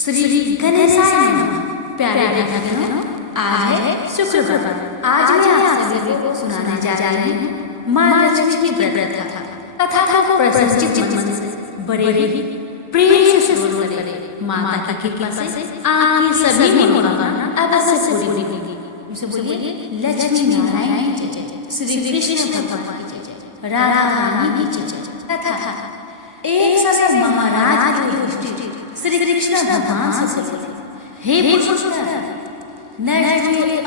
श्री गणेशाय नमः। प्यारे भक्तों, आज है शुक्रवार। आज मैं आप सभी को सुनाने जा रही हूँ माँ लक्ष्मी की व्रत कथा। कथा को प्रसन्नचित्त मन से बड़े ही प्रेम से सुन करें। माता की कृपा से आपकी सभी मनोकामना अवश्य पूरी होगी। उसे बोलिए लक्ष्मी नारायण की जय, श्री कृष्ण भगवान की जय, राधा रानी की जय। कथा एक समय महाराज युधिष्ठिर श्री कृष्ण भगवान से बोले, हे पुरुषोत्तम, नर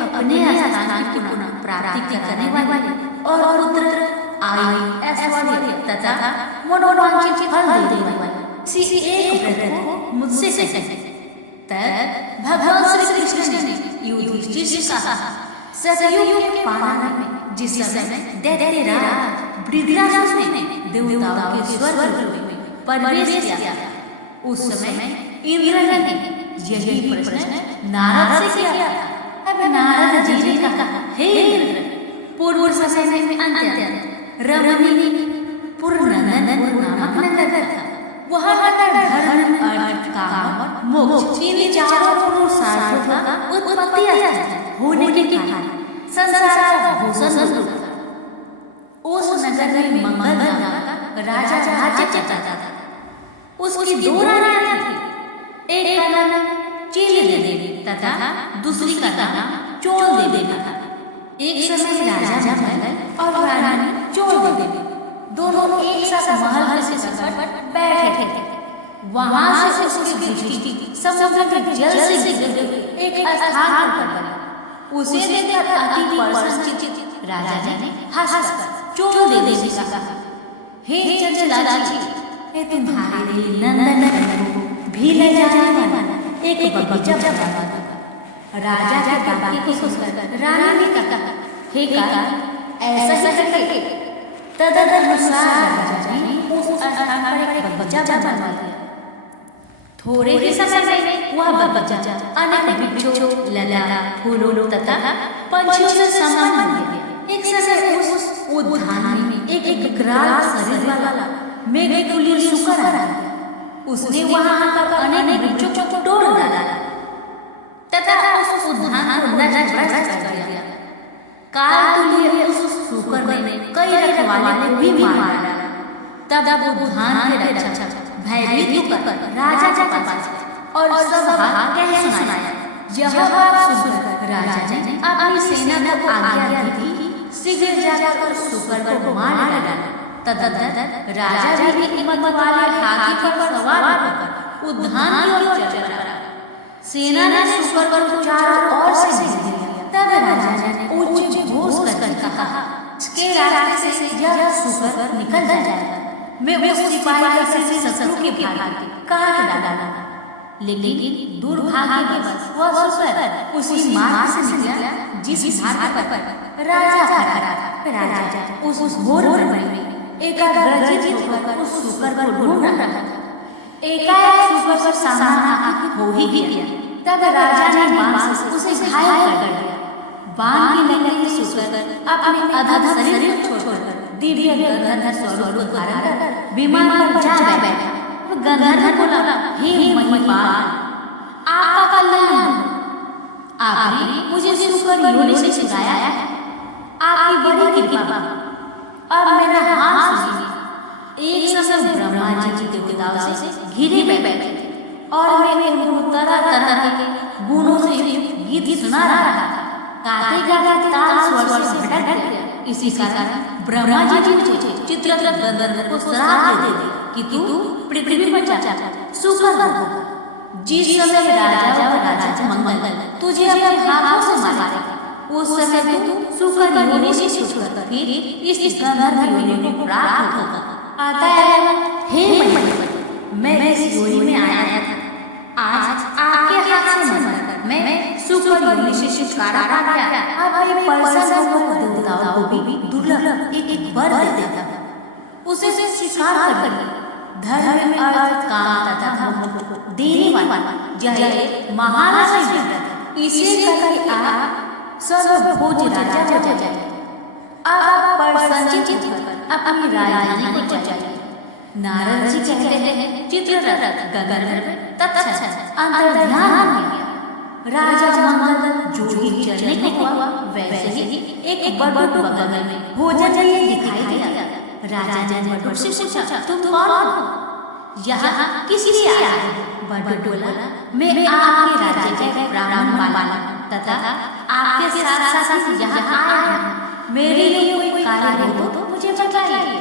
अपने स्थान की पुनः प्राप्ति करने वाले और पुत्र आयु ऐश्वर्य तथा मनोवांछित फल देने वाले किसी एक व्रत को मुझसे कहें। तब भगवान श्री कृष्ण ने युधिष्ठिर से कहा, सतयुग के पावन में जिस समय दैत्यराज वृद्धराज ने देवताओं के स्वर्ग में प्रवेश किया, उस समय इंद्र ने यही प्रश्न नारद से किया। अब नारद जी ने कहा, हे इंद्र, पूर्व समय में अंत्य रमणीय पुरनंदन नामक नगर था। वहाँ धर्म अर्थ काम मोक्ष इन चारों पुरुषार्थों का उत्पत्ति होने के कारण संसार का भूषण था। उस नगर में मंगल नाम का राजा राज्य चलता था। उसकी दो रानियां थी, एक का नाम चील देवी तथा दूसरी का नाम चोल देवी था। एक समय राजा मंगल और रानी चोल देवी दोनों एक साथ महल से सट बैठे थे। वहां से उसकी दृष्टि समुद्र के जल से गिरे एक स्थान पर पड़ी। उसे देखकर अति प्रसन्नचित्त राजा ने हंसकर चोल देवी से कहा, हे चंचलाची, मैं तुम्हारे लिए नंदन भी ले जाने वाला एक बगीचा बनाऊंगा। राजा के बाकी को सुनकर रानी ने कहा, हे काका, ऐसा ही करके तदनुसार राजा ने उस स्थान पर एक बगीचा बनवा दिया। थोड़े ही समय में वह बगीचा अनेक वृक्षों, लता, फूलों तथा पंछियों से सम्पन्न हो गया। एक समय उस उद्यान में एक विकराल शरीर वाला मेघकुली शुकर आया। उसने वहां पर अनेक वृक्षों को तोड़ डाला तथा उस उद्यान को नष्ट कर दिया। कालतुल्य उस शुकर ने कई रखवाले को भी मार डाला। तब उद्यान के रक्षक भयभीत होकर राजा के पास और सब हाल कह सुनाया। यह बात सुनकर राजा ने अपनी सेना को आज्ञा दी कि शीघ्र जाकर शुकर को मार डाला। तदनंतर राजा भी हिम्मत वाले हाथी पर सवार होकर उद्यान की ओर चल पड़ा। सेना ने शुकर को चारों ओर से घेर लिया। तब राजा ने उच्च घोष कर कहा, इसके रास्ते से यह शुकर निकल जाएगा। मैं उस सिपाही से शत्रु के भागे काट डाला। लेकिन दुर्भाग्यवश वह शुकर उसी मार्ग से निकला जिस मार्ग पर राजा खड़ा था। राजा उस घोर वन में एकाग्रचित होकर उस शुकर को ढूंढ रहा था। एकाएक शुकर पर सामना हो ही गया। तब राजा ने बाण से उसे घायल कर दिया। बाण की लगी शुकर अपने अधर शरीर को छोड़कर दिव्य गंधर्व स्वरूप धारण कर विमान पर जा बैठा। गंधर्व बोला, हे महिपाल, आपका कल्याण हो। आपने मुझे शुकर योनि से सिखाया है। आपकी बड़ी कृपा। अब मेरा हाथ सुनिए। एक समय ब्रह्मा जी देवताओं से घिरे बैठे और मैं उनको तरह तरह के गुणों से गीत सुना रहा था। गाते गाते ताल स्वर से भटक गया। इसी कारण ब्रह्मा जी मुझे चित्ररथ गंधर्व को श्राप दे दे कि तू पृथ्वी पर जा शुकर होगा। जिस समय राजा और राजा मंगल तुझे अपने हाथों से मारेगा, उस समय तू शुकर योनि से छूटकर फिर इस गंधर्व योनि को प्राप्त होगा। आता है, हे महिपाल, मैं इस योनि में आया था। आज आपके हाथ से मरकर मैं शुकर योनि से छुटकारा पा गया। अब ये प्रसन्न होकर देवताओं को भी दुर्लभ एक वर दे देता। उसे स्वीकार कर धर्म अर्थ काम तथा मोक्ष को देने वाला यह महाराज व्रत। इसे करके आप सर्वभोज राजा हो जाए। अब प्रसन्नचित्त होकर अपनी राजधानी को जाइए। नारद जी कहते हैं, चित्ररथ गंधर्व तत्क्षण अंतर्ध्यान हो गया। राजा मंगल जो ही चलने को हुआ वैसे ही एक बड़बड़ बगल में भोजन के लिए दिखाई दिया। राजा ने बड़बड़ से पूछा, तुम कौन हो? यहाँ किस लिए आए हो? बड़बड़ बोला, मैं आपके राज्य के ब्राह्मण वाला तथा आपके साथ साथ यहाँ आया हूँ। मेरे लिए कोई कार्य हो तो मुझे बताइए।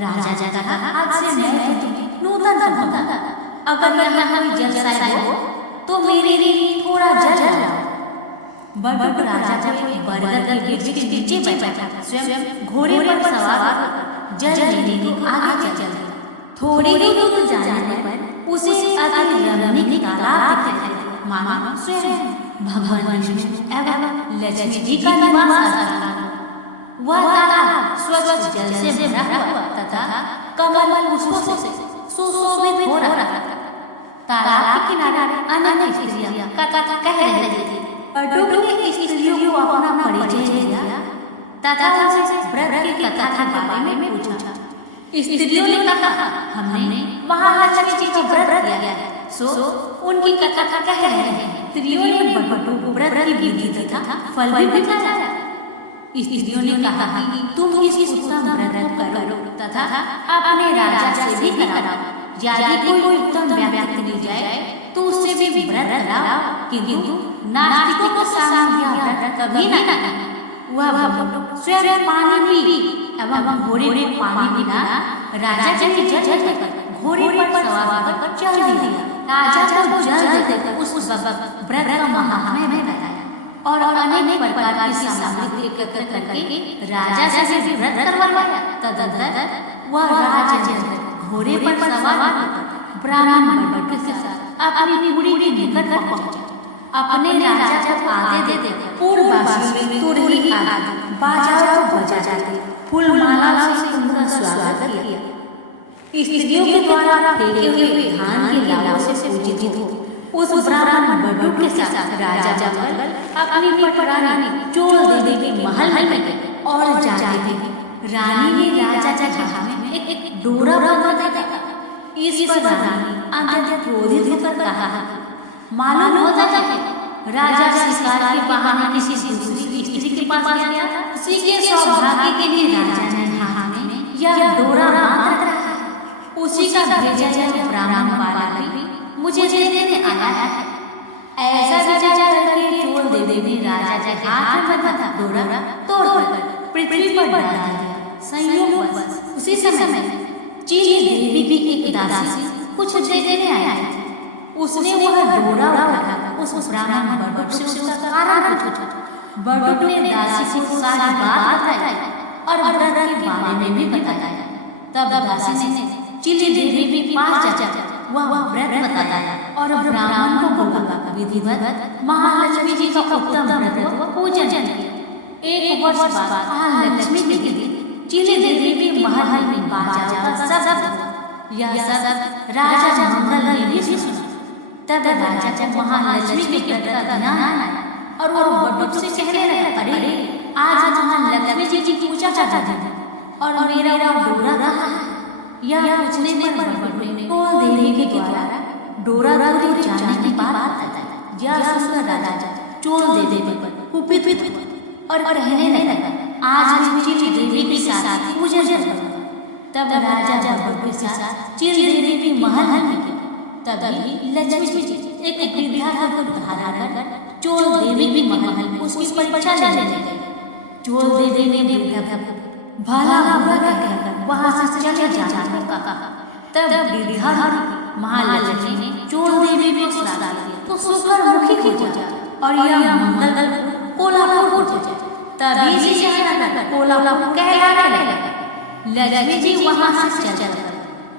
राजा ने कहा, आज से मैं तुम्हें नूतन बनूंगा। अगर यहाँ कोई जलसा हो तो मेरे लिए थोड़ा जल लाओ। बड़बड़ राजा को एक बरगद के वृक्ष के नीचे बैठा स्वयं घोड़े पर सवार जल लेने को आगे चल गया। थोड़ी दूर जाने पर उसे अति रमणीक तालाब दिखाई दिया, मानो स्वयं भगवान विष्णु एवं लक्ष्मी जी का निवास स्थान। वह तालाब स्वच्छ जल से भरा हुआ तथा कमल पुष्पों से सुशोभित हो रहा था। तालाब के किनारे अनेक स्त्रियां कथा कह रही थी। बड़बड़ ने स्त्रियों को अपना परिचय दिया तथा उनसे व्रत की कथा के बारे में पूछा। स्त्रियों ने कहा, हमने महालक्ष्मी जी का व्रत किया है, सो उनकी कथा कह रहे हैं। स्त्रियों ने बड़बड़ को व्रत की विधि तथा फल भी बताया। स्त्रियों ने कहा कि तुम इस उत्तम व्रत करो तथा अपने राजा से भी कराओ। यदि कोई उत्तम व्यक्ति मिल जाए तो उससे भी व्रत कराओ, किंतु नास्तिकों को सामने व्रत कभी न करना। वह स्वयं पानी पी एवं घोड़े को पानी बिना राजा के जल देकर घोड़े पर सवार होकर चल दिया। राजा को जल देकर उस व्रत का महात्म्य बताया और अनेक प्रकार की सामग्री एकत्र करके राजा से भी व्रत करवाया। तदनंतर वह राजा घोड़े पर सवार होकर ब्राह्मण बड़बड़ के साथ अपनी पुरी के निकट पहुंचा। अपने राजा को आते देख पूर्ववासी तुरही आदि बाजाओं को बजाते फूलमाला से उनका स्वागत किया। स्त्रियों के द्वारा फेंके हुए धान के लालों से पूजित हो उस ब्राह्मण बड़बड़ के साथ राजा मंगल अपनी पटरानी चोल देवी के महल में गए और जाते थे। रानी ने राजा के हाथ में एक डोरा बांधा देखा। इस पर रानी अत्यंत क्रोधित होकर कहा, मालूम होता है राजा शिकार के बहाने किसी दूसरी स्त्री के पास गया था। उसी के सौभाग्य के लिए राजा ने हाथ में यह डोरा बांध रखा है। उसी का भेजा हुआ ब्राह्मण वाला भी मुझे देने आया है। ऐसा विचार करके चोल देवी ने राजा के हाथ में बंधा डोरा तोड़कर पृथ्वी पर डाल दिया। संयोगवश उसी समय चील देवी भी एक दासी कुछ देने आया था। उसने वह डोरा उठाकर उस ब्राह्मण बड़बड़ से उसका कारण पूछा। बड़बड़ ने दासी को सारी बात बताई और व्रत के बारे में भी बताया। तब दासी ने चील देवी के पास जाकर वह व्रत बताया और ब्राह्मण को बुलाकर विधिवत महालक्ष्मी जी का उत्तम व्रत पूजन किया। एक वर्ष बाद महालक्ष्मी के दिन चील देवी के महल में बाजाओं का शब्द यह सब राजा मंगल ने भी सुना। तब राजा जब महालक्ष्मी के व्रत का ध्यान आया और वो बड़बड़ से कहने लगा, अरे आज महालक्ष्मी जी की पूजा करता था और मेरा डोरा रहा है। यह पूछने पर बड़बड़ ने चोल देवी के द्वारा डोरा तोड़े जाने की बात बताई। यह सुनकर राजा चोल देवी पर कुपित और कहने लगा, आज मैं चील देवी के साथ पूजा करूंगा। तब राजा बड़बड़ के साथ चील देवी के महल में गया। तभी लक्ष्मी जी एक वृद्धा को धारा कर चोल देवी के महल में उसकी परीक्षा लेने गए। चोल देवी ने वृद्धा भला बुरा कहकर वहां से चले जाने का कहा। तब वृद्धा महालक्ष्मी ने चोल देवी को सलाह दी तो सुकर मुखी हो जा और यह मंगल कोलापुर हो जाए। तभी से शहर कोलापुर कहलाने लगा। लक्ष्मी जी वहां से चल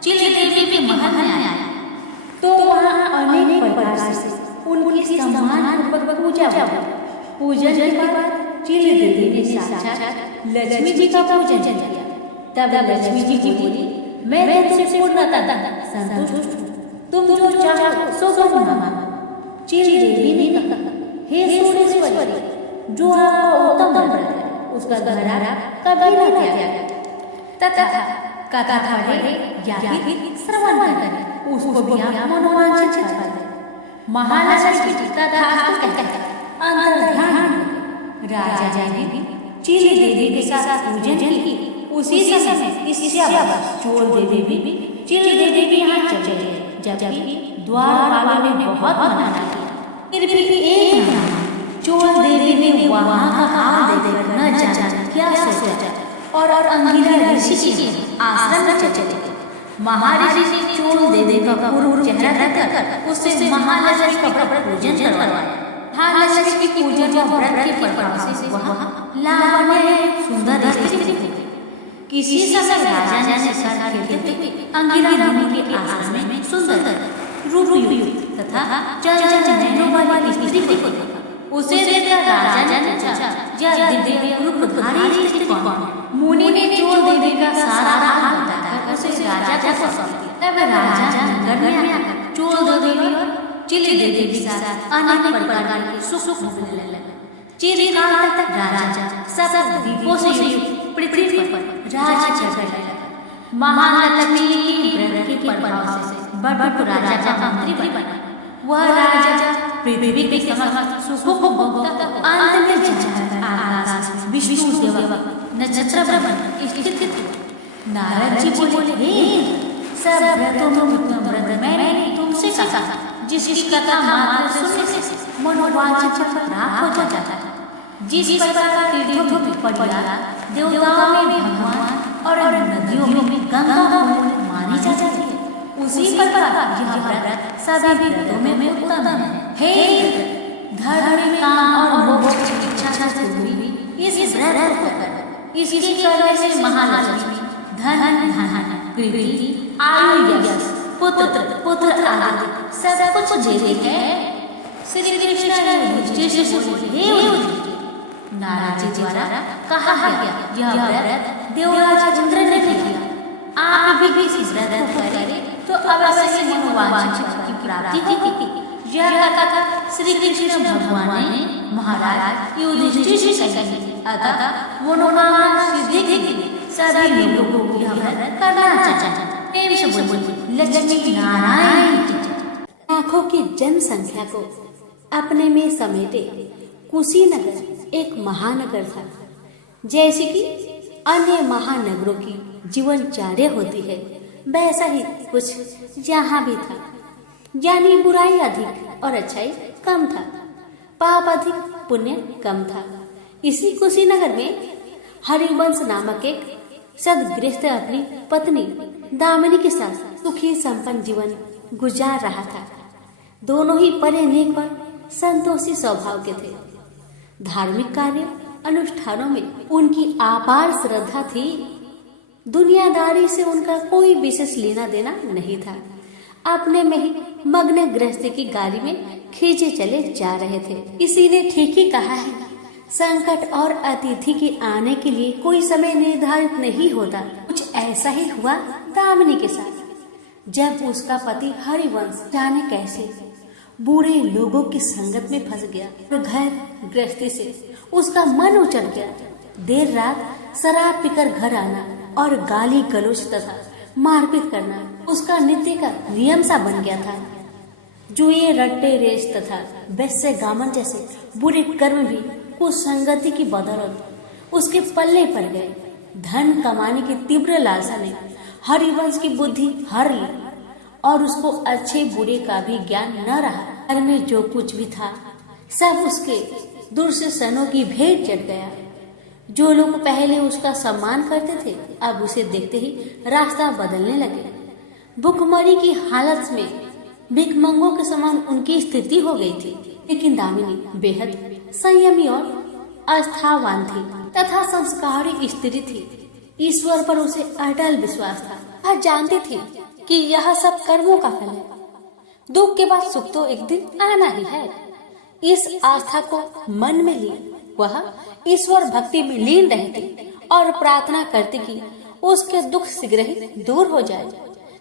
चील देवी के महल में आया तो वहाँ अनेक प्रकार से उनकी सम्मान पूर्वक पूजा हुई। पूजन के बाद चील देवी ने साक्षात लक्ष्मी जी का पूजन किया। तब लक्ष्मी जी की बोली, मैं तुमसे पूर्णतः संतुष्ट हूँ, तुम जो चाहो सो मांगो। चील देवी ने कहा, हे सूर्येश्वरी, जो आपका उत्तम व्रत है उसका घरारा कभी न त्यागा तथा कथा पढ़े या श्रवण करें उसको भी आप मनोरंजित कर पाते। महालक्ष्मी तथा अंतर ध्यान राजा ने भी चिल देवी के साथ पूजन की। उसी समय ईर्ष्यावश चोल देवी भी चिल देवी के यहाँ चले गए, जबकि द्वार वालों ने बहुत मना किया। फिर भी एक चोल देवी ने वहाँ का हाल देखकर न जाने क्या सोचा और अंगिरा ऋषि के आश्रम में चले गए। महर्षि ने चोल देवी का पूर्ण चेहरा देखकर उससे महालक्ष्मी का पूजन करवाया। महालक्ष्मी की पूजन व व्रत के प्रभाव से वह लावण्य सुंदर स्त्री थी। किसी समय राजा ने सर खेलते हुए अंगिरा मुनि के आश्रम में सुंदर रूपयुक्त तथा चंचल नैनों वाली स्त्री को देखा। उसे देखकर राजा ने पूछा, यह दिव्य रूपधारी स्त्री कौन है? मुनि ने चोल देवी का सारा हाल बताकर उसे राजा को सौंप दिया। तब राजा नगर में आकर चोल देवी और चिल देवी के साथ अनेक प्रकार के सुख भोगने लगा। चिरकाल तक राजा सब दीपों से युक्त पृथ्वी पर राज करने लगा। महालक्ष्मी की व्रत के प्रभाव से बड़बड़ राजा का मंत्री बना। वह राजा पृथ्वी के समस्त सुखों को भोगता अंत में जाकर आकाश में विष्णु देव नक्षत्र बन स्थित हुआ। नारद जी बोले, हे सब व्रतों में उत्तम व्रत मैंने तुमसे कहा, जिसकी कथा मात्र सुनने से मनोवांछित प्राप्त हो जाता है। जिस प्रकार तीर्थों में परिवार देवताओं में भगवान और नदियों में गंगा मानी जाती है, उसी प्रकार यह व्रत सभी व्रतों में उत्तम है। हे धर्म काम और मोक्ष की इच्छा से हुई इस व्रत को कर। इसके करने से महालक्ष्मी धन कीर्ति आयु यश पुत्र आदि सब कुछ देती है। श्री कृष्ण ने युधिष्ठिर से बोले, हे नारद जी द्वारा कहा गया यह व्रत देवराज इंद्र ने किया। आप भी इस व्रत को करें तो अवश्य ही मनोवांछित की प्राप्ति होगी। यह कथा श्री कृष्ण भगवान ने महाराज युधिष्ठिर से कही। अतः मनोकामना सिद्धि के लिए सभी लोगों को यह व्रत करना चाहिए। प्रेम से बोलिए लक्ष्मी नारायण। लाखों की जनसंख्या को अपने में समेटे कुशीनगर एक महानगर था। जैसे कि अन्य महानगरों की जीवनचर्या होती है, वैसा ही कुछ यहाँ भी था। यानी बुराई अधिक और अच्छाई कम था, पाप अधिक पुण्य कम था। इसी कुशीनगर में हरिवंश नामक एक सदगृहस्थ अपनी पत्नी दामिनी के साथ सुखी संपन्न जीवन गुजार रहा था। दोनों ही बड़े नेक और संतोषी स्वभाव के थे। धार्मिक कार्य अनुष्ठानों में उनकी अपार श्रद्धा थी। दुनियादारी से उनका कोई विशेष लेना देना नहीं था। अपने में ही मग्न गृहस्थी की गाड़ी में खींचे चले जा रहे थे। इसी ने ठीक ही कहा है, संकट और अतिथि के आने के लिए कोई समय निर्धारित नहीं होता। कुछ ऐसा ही हुआ दामिनी के साथ, जब उसका पति हरिवंश जाने कैसे बूढ़े लोगों की संगत में फंस गया। तो घर गृहस्थी से उसका मन उचट गया। देर रात शराब पीकर घर आना और गाली गलौज तथा मारपीट करना उसका नित्य का नियम सा बन गया था। जुए, रट्टे, रेस तथा वैश्य गामन जैसे बुरे कर्म भी कुछ संगति की बदौलत उसके पल्ले पड़ गए। धन कमाने की तीव्र लालसा ने हरिवंश की बुद्धि हर ली और उसको अच्छे बुरे का भी ज्ञान न रहा। घर में जो कुछ भी था सब उसके दुर्शनों की भेंट चढ़ गया। जो लोग पहले उसका सम्मान करते थे अब उसे देखते ही रास्ता बदलने लगे। भूखमरी की हालत में भिखमंगों के समान उनकी स्थिति हो गई थी। लेकिन दामिनी बेहद संयमी और आस्थावान थी तथा संस्कारी स्त्री थी। ईश्वर पर उसे अटल विश्वास था। वह जानती थी कि यह सब कर्मों का फल है। दुख के बाद सुख तो एक दिन आना ही है। इस आस्था को मन में लिए वह ईश्वर भक्ति में लीन रहती और प्रार्थना करती कि उसके दुख शीघ्र ही दूर हो जाए।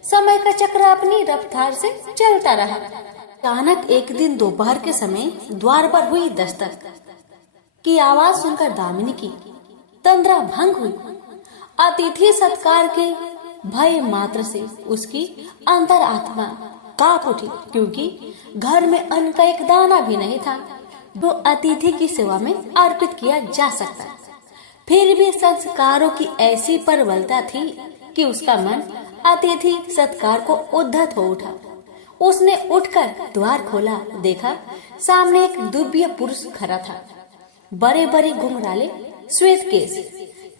समय का चक्र अपनी रफ्तार से चलता रहा। अचानक एक दिन दोपहर के समय द्वार पर हुई दस्तक की आवाज सुनकर दामिनी की तंद्रा भंग हुई। अतिथि सत्कार के भय मात्र से उसकी अंतरात्मा कांप उठी, क्योंकि घर में अन्न का एक दाना भी नहीं था जो अतिथि की सेवा में अर्पित किया जा सकता। फिर भी संस्कारों की ऐसी प्रबलता थी कि उसका मन अतिथि सत्कार को उद्धत हो उठा। उसने उठकर द्वार खोला, देखा सामने एक दिव्य पुरुष खड़ा था। बड़े बड़े घुंघराले श्वेत केश,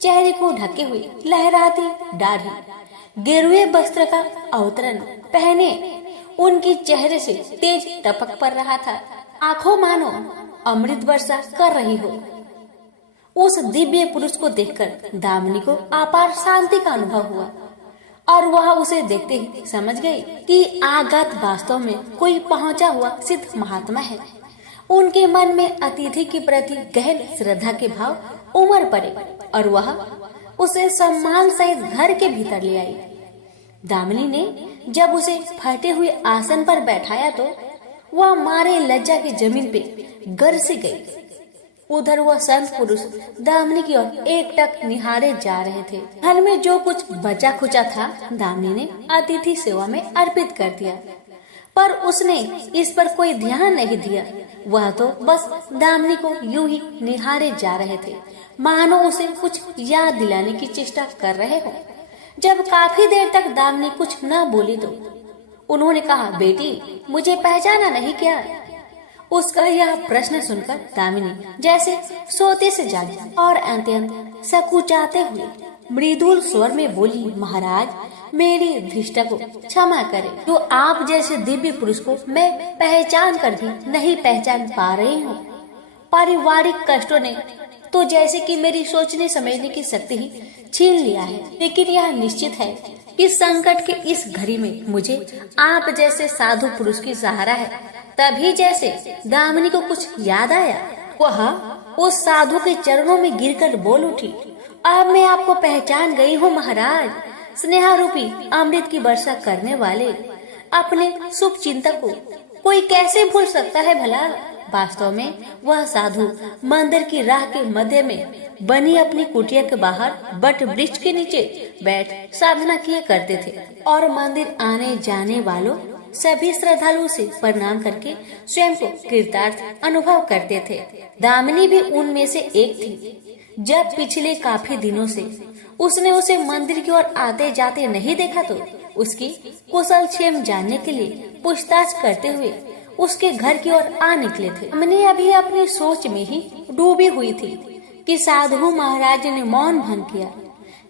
चेहरे को ढके हुए लहराती दाढ़ी, गेरुए वस्त्र का अवतरण पहने उनके चेहरे से तेज टपक पड़ रहा था। आंखों मानो अमृत वर्षा कर रही हो। उस दिव्य पुरुष को देखकर दामिनी को अपार शांति का अनुभव हुआ और वह उसे देखते ही समझ गई कि आगत वास्तव में कोई पहुंचा हुआ सिद्ध महात्मा है। उनके मन में अतिथि के प्रति गहन श्रद्धा के भाव उमड़ पड़े और वह उसे सम्मान सहित घर के भीतर ले आई। दामिनी ने जब उसे फटे हुए आसन पर बैठाया तो वह मारे लज्जा की जमीन पे गिर से गई। उधर वह संत पुरुष दामिनी की ओर एकटक निहारे जा रहे थे। घर में जो कुछ बचा खुचा था दामिनी ने अतिथि सेवा में अर्पित कर दिया, पर उसने इस पर कोई ध्यान नहीं दिया। वह तो बस दामिनी को यूं ही निहारे जा रहे थे, मानो उसे कुछ याद दिलाने की चेष्टा कर रहे हो। जब काफी देर तक दामिनी कुछ न बोली तो उन्होंने कहा, बेटी मुझे पहचाना नहीं क्या? उसका यह प्रश्न सुनकर दामिनी जैसे सोते से जागी और अत्यंत सकुचाते हुए मृदुल स्वर में बोली, महाराज मेरी धृष्टा को क्षमा करें, तो आप जैसे दिव्य पुरुष को मैं पहचान कर भी नहीं पहचान पा रही हूँ। पारिवारिक कष्टों ने तो जैसे कि मेरी सोचने समझने की शक्ति ही छीन लिया है, लेकिन यह निश्चित है कि संकट के इस घड़ी में मुझे आप जैसे साधु पुरुष की सहारा है। तभी जैसे दामिनी को कुछ याद आया, वह उस साधु के चरणों में गिरकर बोल उठी, अब मैं आपको पहचान गई हूँ महाराज। स्नेहा रूपी अमृत की वर्षा करने वाले अपने शुभ चिंतक को कोई कैसे भूल सकता है भला? वास्तव में वह साधु मंदिर की राह के मध्य में बनी अपनी कुटिया के बाहर बट वृक्ष के नीचे बैठ साधना किया करते थे और मंदिर आने जाने वालों सभी श्रद्धालुओं से प्रणाम करके स्वयं को कृतार्थ अनुभव करते थे। दामिनी भी उनमें से एक थी। जब पिछले काफी दिनों से उसने उसे मंदिर की ओर आते जाते नहीं देखा तो उसकी कुशल क्षेम जानने के लिए पूछताछ करते हुए उसके घर की ओर आ निकले थे। हमने अभी अपनी सोच में ही डूबी हुई थी कि साधु महाराज ने मौन भंग किया।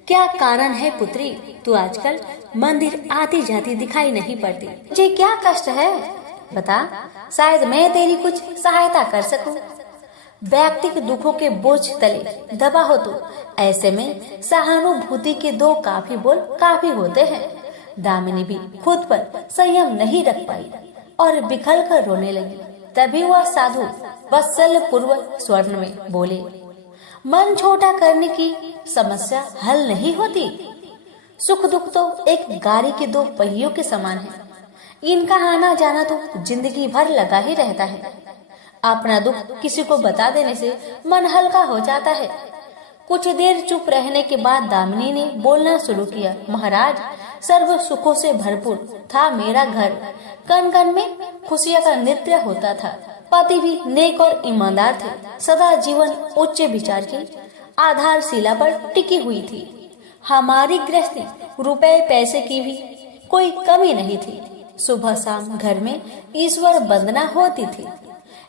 क्या कारण है पुत्री, तू आजकल मंदिर आती जाती दिखाई नहीं पड़ती? मुझे क्या कष्ट है बता, शायद मैं तेरी कुछ सहायता कर सकूं। व्यक्तिगत दुखों के बोझ तले दबा हो तो ऐसे में सहानुभूति के दो काफी बोल काफी होते हैं। दामिनी भी खुद पर संयम नहीं रख पाई और बिखर कर रोने लगी। तभी वह साधु वत्सल पूर्वक स्वर्ण में बोले, मन छोटा करने की समस्या हल नहीं होती। सुख दुख तो एक गाड़ी के दो पहियों के समान है, इनका आना जाना तो जिंदगी भर लगा ही रहता है। अपना दुख किसी को बता देने से मन हल्का हो जाता है। कुछ देर चुप रहने के बाद दामिनी ने बोलना शुरू किया, महाराज सर्व सुखों से भरपूर था मेरा घर, कण कण में खुशियों का नृत्य होता था। पति भी नेक और ईमानदार थे, सदा जीवन उच्च विचार की आधारशिला पर टिकी हुई थी। हमारी गृहस्थी रुपए पैसे की भी कोई कमी नहीं थी। सुबह शाम घर में ईश्वर वंदना होती थी,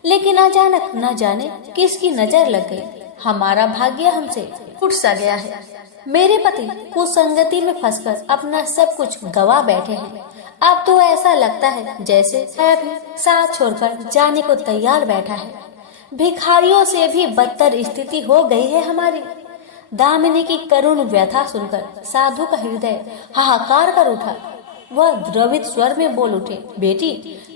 लेकिन अचानक न जाने किसकी नजर लग गई। हमारा भाग्य हमसे उठ सा गया है। मेरे पति कुसंगति में फंसकर अपना सब कुछ गवा बैठे हैं। अब तो ऐसा लगता है जैसे मैं भी साथ छोड़कर जाने को तैयार बैठा है। भिखारियों से भी बदतर स्थिति हो गई है हमारी। दामिनी की करुण व्यथा सुनकर साधु का हृदय हाहाकार कर उठा। वह द्रवित स्वर में बोल उठे, बेटी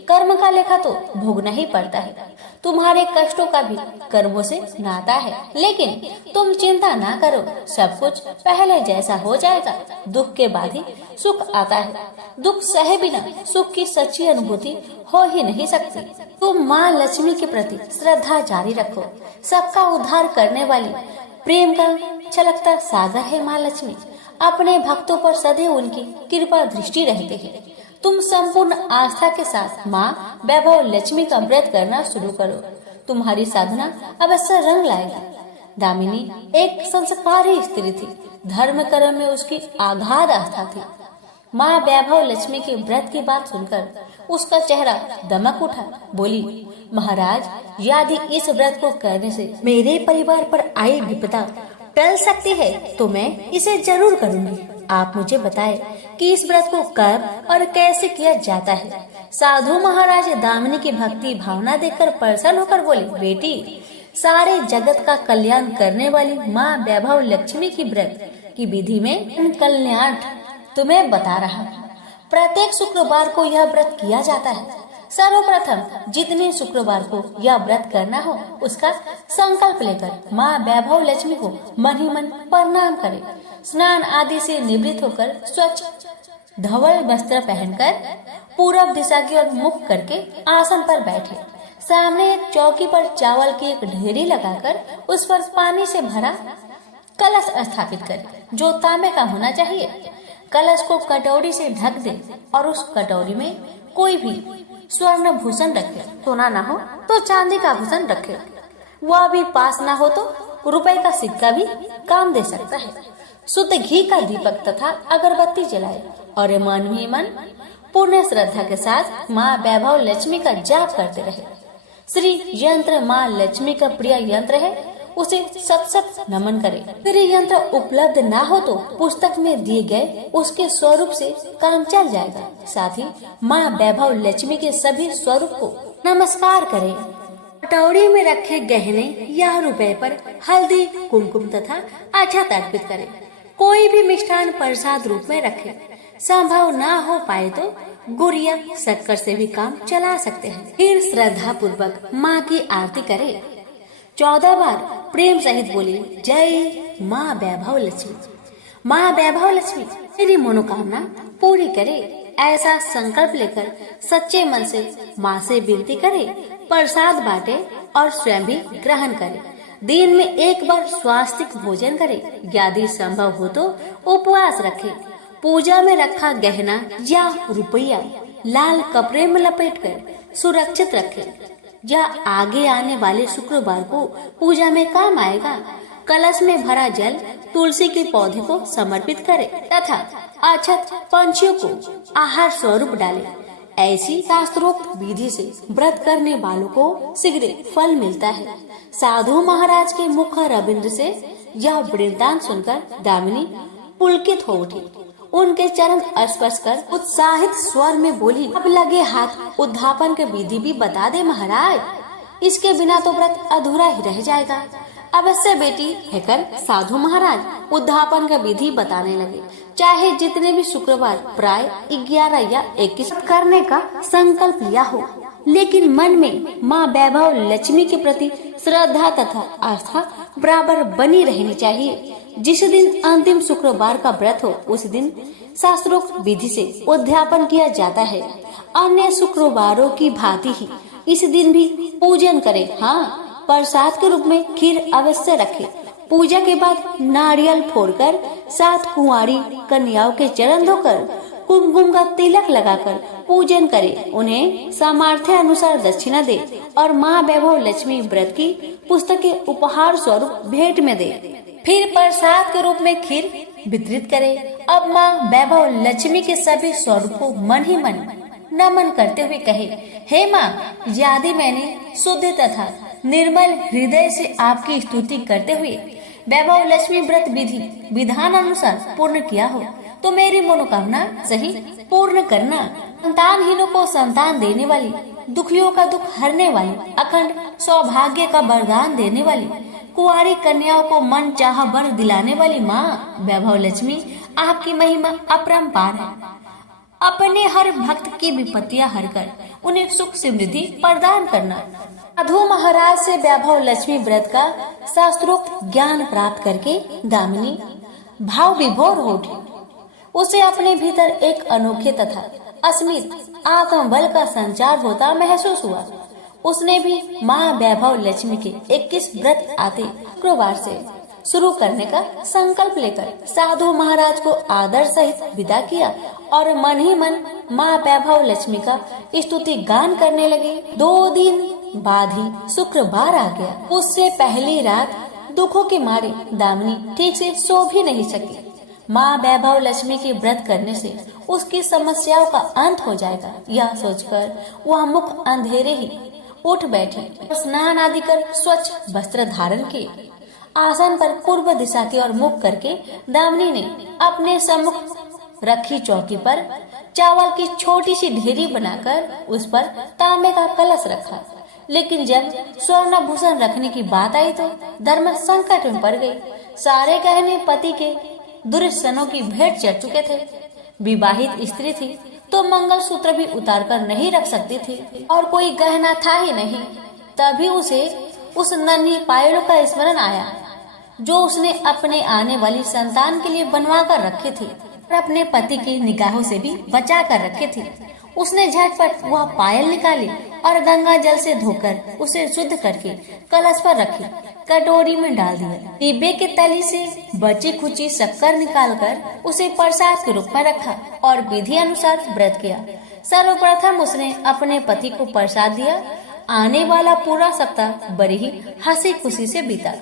कर्म का लेखा तो भोगना ही पड़ता है। तुम्हारे कष्टों का भी कर्मों से नाता है, लेकिन तुम चिंता ना करो, सब कुछ पहले जैसा हो जाएगा। दुख के बाद ही सुख आता है। दुख सहे बिना सुख की सच्ची अनुभूति हो ही नहीं सकती। तुम माँ लक्ष्मी के प्रति श्रद्धा जारी रखो। सबका उद्धार करने वाली प्रेम का छलकता सागर है माँ लक्ष्मी। अपने भक्तों पर सदैव उनकी कृपा दृष्टि रहती है। तुम संपूर्ण आस्था के साथ माँ वैभव लक्ष्मी का व्रत करना शुरू करो, तुम्हारी साधना अवश्य रंग लाएगी। दामिनी एक संस्कारी स्त्री थी, धर्म कर्म में उसकी आगाध आस्था थी। माँ वैभव लक्ष्मी के व्रत की बात सुनकर उसका चेहरा दमक उठा। बोली, महाराज, यदि इस व्रत को करने से मेरे परिवार पर आई विपदा टल सकती है तो मैं इसे जरूर करूंगी। आप मुझे बताएं कि इस व्रत को कब और कैसे किया जाता है। साधु महाराज दामिनी की भक्ति भावना देखकर प्रसन्न होकर बोले, बेटी, सारे जगत का कल्याण करने वाली माँ वैभव लक्ष्मी की व्रत की विधि में कल्याण तुम्हें बता रहा हूँ। प्रत्येक शुक्रवार को यह व्रत किया जाता है। सर्वप्रथम जितने शुक्रवार को यह व्रत करना हो उसका संकल्प लेकर माँ वैभव लक्ष्मी को मन ही मन प्रणाम करें। स्नान आदि से निवृत्त होकर स्वच्छ धवल वस्त्र पहनकर पूरब दिशा की ओर मुख करके आसन पर बैठे। सामने एक चौकी पर चावल की एक ढेरी लगाकर उस पर पानी से भरा कलश स्थापित करें, जो तांबे का होना चाहिए। कलश को कटोरी से ढक दे और उस कटोरी में कोई भी स्वर्ण भूषण रखे। सोना ना हो तो चांदी का भूषण रखे, वह भी पास ना हो तो रुपए का सिक्का भी काम दे सकता है। शुद्ध घी का दीपक तथा अगरबत्ती जलाए और मन ही मन पूर्ण श्रद्धा के साथ माँ वैभव लक्ष्मी का जाप करते रहे। श्री यंत्र माँ लक्ष्मी का प्रिय यंत्र है, उसे सत सत नमन करे। फिर यंत्र उपलब्ध ना हो तो पुस्तक में दिए गए उसके स्वरूप से काम चल जाएगा। साथ ही माँ वैभव लक्ष्मी के सभी स्वरूप को नमस्कार करे। कटोरी में रखे गहने या रुपए पर हल्दी, कुमकुम तथा अक्षत अर्पित करे। कोई भी मिष्ठान प्रसाद रूप में रखे। संभव ना हो पाए तो गुड़ या शक्कर से भी काम चला सकते हैं। फिर श्रद्धा पूर्वक माँ की आरती करे। 14 बार प्रेम सहित बोली, जय माँ वैभव लक्ष्मी। माँ वैभव लक्ष्मी मेरी मनोकामना पूरी करे, ऐसा संकल्प लेकर सच्चे मन से माँ से विनती करे। प्रसाद बांटे और स्वयं भी ग्रहण करे। दिन में एक बार स्वास्तिक भोजन करे। यदि संभव हो तो उपवास रखे। पूजा में रखा गहना या रुपया लाल कपड़े में लपेटकर सुरक्षित रखे। यह आगे आने वाले शुक्रवार को पूजा में काम आएगा। कलश में भरा जल तुलसी के पौधे को समर्पित करे तथा अक्षत पंछियों को आहार स्वरूप डाले। ऐसी शास्त्रोक्त विधि से व्रत करने वालों को शीघ्र फल मिलता है। साधु महाराज के मुख रविंद्र से यह वृत्तांत सुनकर दामिनी पुलकित हो उठी। उनके चरण स्पर्श कर उत्साहित स्वर में बोली, अब लगे हाथ उद्धापन के विधि भी बता दे महाराज, इसके बिना तो व्रत अधूरा ही रह जाएगा। अवश्य बेटी, कहकर साधु महाराज उद्धापन का विधि बताने लगे। चाहे जितने भी शुक्रवार प्राय 11 या 21 करने का संकल्प लिया हो, लेकिन मन में माँ वैभव लक्ष्मी के प्रति श्रद्धा तथा आस्था बराबर बनी रहनी चाहिए। जिस दिन अंतिम शुक्रवार का व्रत हो उस दिन शास्त्रोक्त विधि से उद्यापन किया जाता है। अन्य शुक्रवारों की भांति ही इस दिन भी पूजन करें। हाँ, प्रसाद के रूप में खीर अवश्य रखें। पूजा के बाद नारियल फोड़कर 7 कुंवारी कन्याओं के चरण धोकर कुमकुम का तिलक लगाकर पूजन करें। उन्हें सामर्थ्य अनुसार दक्षिणा दे और माँ वैभव लक्ष्मी व्रत की पुस्तकें उपहार स्वरूप भेंट में दे। फिर प्रसाद के रूप में खीर वितरित करे। अब माँ वैभव लक्ष्मी के सभी स्वरूप को मन ही मन नमन करते हुए कहे, हे माँ, यदि मैंने शुद्ध तथा निर्मल हृदय से आपकी स्तुति करते हुए वैभव लक्ष्मी व्रत विधि विधान अनुसार पूर्ण किया हो तो मेरी मनोकामना सही पूर्ण करना। संतानहीनों को संतान देने वाली, दुखियों का दुख हरने वाली, अखंड सौभाग्य का वरदान देने वाली, कुंवारी कन्याओं को मन चाह वर दिलाने वाली माँ वैभव लक्ष्मी, आपकी महिमा अपरंपार है। अपने हर भक्त की विपत्तियां हरकर उन्हें सुख समृद्धि प्रदान करना। साधु महाराज से वैभव लक्ष्मी व्रत का शास्त्रोक्त ज्ञान प्राप्त करके दामिनी भाव विभोर हो उठी। उसे अपने भीतर एक अनोखे तथा अस्मित आत्मबल का संचार होता महसूस हुआ। उसने भी माँ वैभव लक्ष्मी के 21 व्रत आते शुक्रवार से शुरू करने का संकल्प लेकर साधु महाराज को आदर सहित विदा किया और मन ही मन माँ वैभव लक्ष्मी का स्तुति गान करने लगे। 2 दिन बाद ही शुक्रवार आ गया। उससे पहली रात दुखों के मारे दामिनी ठीक से सो भी नहीं सकी। माँ वैभव लक्ष्मी के व्रत करने से उसकी समस्याओं का अंत हो जाएगा, यह सोचकर वह मुख अंधेरे ही उठ बैठी। स्नान आदि कर स्वच्छ वस्त्र धारण किए। आसन पर पूर्व दिशा की ओर मुख करके दामिनी ने अपने सम्मुख रखी चौकी पर चावल की छोटी सी ढेरी बनाकर उस पर तांबे का कलश रखा। लेकिन जब स्वर्ण भूषण रखने की बात आई तो धर्म संकट में पड़ गई। सारे गहने पति के दुर्सनों की भेंट चढ़ चुके थे। विवाहित स्त्री थी तो मंगलसूत्र भी उतार कर नहीं रख सकती थी और कोई गहना था ही नहीं। तभी उसे उस नन्ही पायलों का स्मरण आया जो उसने अपने आने वाली संतान के लिए बनवा कर रखे थे और अपने पति की निगाहों से भी बचा कर रखे थे। उसने झटपट वह पायल निकाली और गंगा जल से धोकर उसे शुद्ध करके कलश पर रखी, कटोरी में डाल दिया। डिब्बे के तली से बची खुची शक्कर निकालकर उसे प्रसाद के रूप में रखा और विधि अनुसार व्रत किया। सर्वप्रथम उसने अपने पति को प्रसाद दिया। आने वाला पूरा सप्ताह बड़ी ही हंसी खुशी से बीता।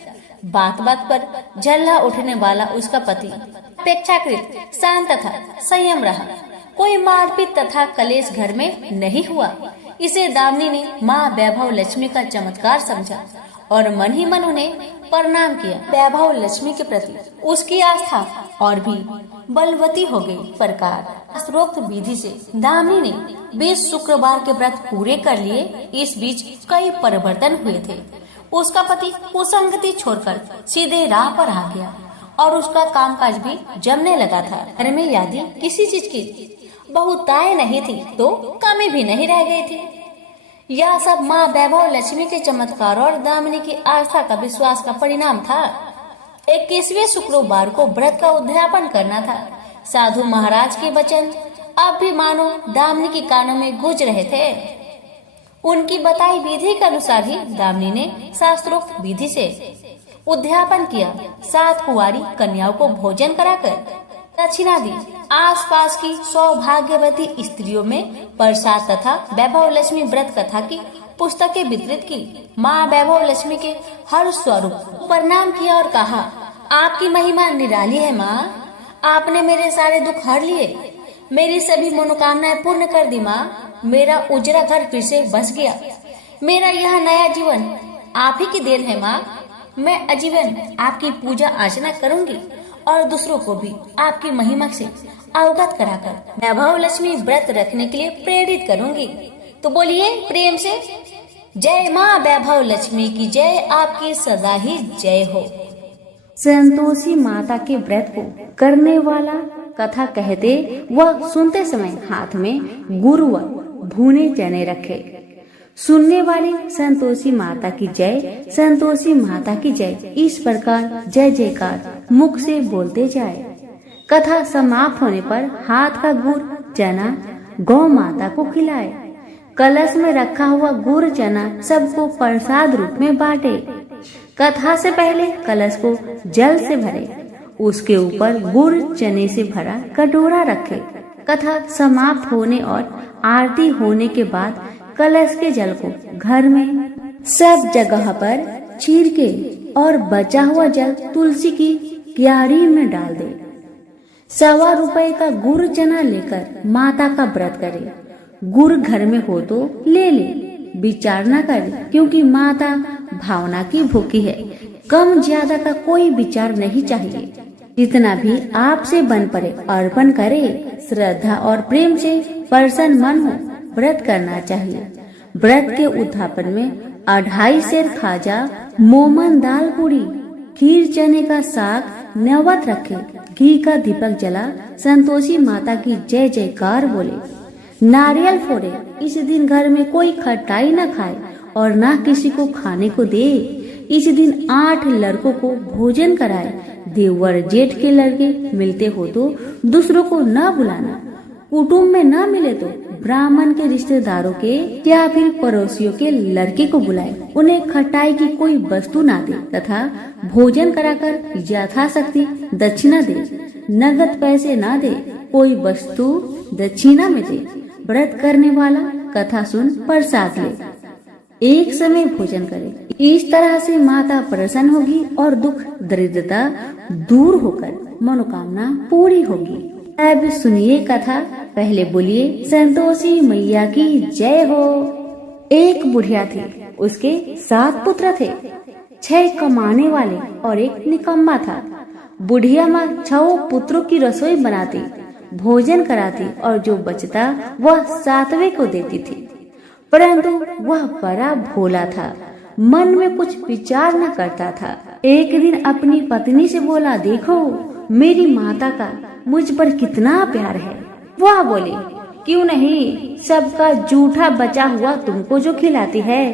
बात बात पर झल्ला उठने वाला उसका पति अपेक्षाकृत शांत तथा संयम रहा। कोई मारपीट तथा कलेश घर में नहीं हुआ। इसे दामिनी ने माँ वैभव लक्ष्मी का चमत्कार समझा और मन ही मन उन्हें प्रणाम किया। वैभव लक्ष्मी के प्रति उसकी आस्था और भी बलवती हो गई। प्रकार शास्त्रोक्त विधि से दामिनी ने 20 शुक्रवार के व्रत पूरे कर लिए। इस बीच कई परिवर्तन हुए थे। उसका पति कुसंगति छोड़कर सीधे राह पर आ गया और उसका कामकाज भी जमने लगा था। घर में यदि किसी चीज की बहुतायत नहीं थी तो कमी भी नहीं रह गई थी। यह सब माँ वैभव लक्ष्मी के चमत्कार और दामिनी की आस्था का विश्वास का परिणाम था। 21वें शुक्रवार को व्रत का उद्यापन करना था। साधु महाराज के वचन अब भी मानो दामिनी के कानों में गूंज रहे थे। उनकी बताई विधि के अनुसार ही दामिनी ने शास्त्रोक्त विधि से उद्यापन किया। 7 कुंवारी कन्याओं को भोजन कराकर दक्षिणा दी। आसपास की सौभाग्यवती स्त्रियों में प्रसाद तथा वैभव लक्ष्मी व्रत कथा की पुस्तकें वितरित की। माँ वैभव लक्ष्मी के हर स्वरूप प्रणाम किया और कहा, आपकी महिमा निराली है माँ। आपने मेरे सारे दुख हर लिए, मेरी सभी मनोकामनाएं पूर्ण कर दी माँ। मेरा उजरा घर फिर से बस गया। मेरा यह नया जीवन आप ही की देन है माँ। मैं आजीवन आपकी पूजा अर्चना करूंगी और दूसरों को भी आपकी महिमा से अवगत कराकर वैभव लक्ष्मी व्रत रखने के लिए प्रेरित करूंगी। तो बोलिए प्रेम से, जय माँ वैभव लक्ष्मी की जय, आपकी सदा ही जय हो। संतोषी माता के व्रत को करने वाला कथा कहते वह सुनते समय हाथ में गुड़ व भुने चने रखे। सुनने वाले संतोषी माता की जय, संतोषी माता की जय, इस प्रकार जय जयकार मुख से बोलते जाए। कथा समाप्त होने पर हाथ का गुड़ चना गौ माता को खिलाए। कलश में रखा हुआ गुड़ चना सबको प्रसाद रूप में बांटे। कथा से पहले कलश को जल से भरे, उसके ऊपर गुड़ चने से भरा कटोरा रखे। कथा समाप्त होने और आरती होने के बाद कलश के जल को घर में सब जगह पर छीर के और बचा हुआ जल तुलसी की क्यारी में डाल दे। 1.25 रुपए का गुड़ चना लेकर माता का व्रत करे। गुड़ घर में हो तो ले ले, विचार न करे, क्योंकि माता भावना की भूखी है। कम ज्यादा का कोई विचार नहीं चाहिए। जितना भी आपसे बन पड़े अर्पण करे। श्रद्धा और प्रेम से प्रसन्न मन हो व्रत करना चाहिए। व्रत के उद्यापन में 2.5 सेर खाजा, मोमन दाल पूरी, खीर चने का साग नैवेद्य रखे। घी का दीपक जला संतोषी माता की जय जयकार बोले। नारियल फोड़े। इस दिन घर में कोई खटाई न खाए और न किसी को खाने को दे। इस दिन 8 लड़कों को भोजन कराए। देवर जेठ के लड़के मिलते हो तो दूसरों को न बुलाना। कुटुंब में न मिले तो ब्राह्मण के रिश्तेदारों के या फिर पड़ोसियों के लड़के को बुलाए, उन्हें खटाई की कोई वस्तु ना दे तथा भोजन कराकर यथाशक्ति दक्षिणा दे। नगद पैसे ना दे, कोई वस्तु दक्षिणा में दे। व्रत करने वाला कथा सुन प्रसाद ले, एक समय भोजन करे। इस तरह से माता प्रसन्न होगी और दुख दरिद्रता दूर होकर मनोकामना पूरी होगी। अब सुनिए कथा। पहले बोलिए संतोषी मैया की जय हो। एक बुढ़िया थी, उसके 7 पुत्र थे, 6 कमाने वाले और एक निकम्मा था। बुढ़िया माँ 6 पुत्रों की रसोई बनाती, भोजन कराती और जो बचता वह 7वें को देती थी। परंतु वह बड़ा भोला था, मन में कुछ विचार न करता था। एक दिन अपनी पत्नी से बोला, देखो मेरी माता का मुझ पर कितना प्यार है। वह बोली, क्यों नहीं, सबका जूठा बचा हुआ तुमको जो खिलाती है।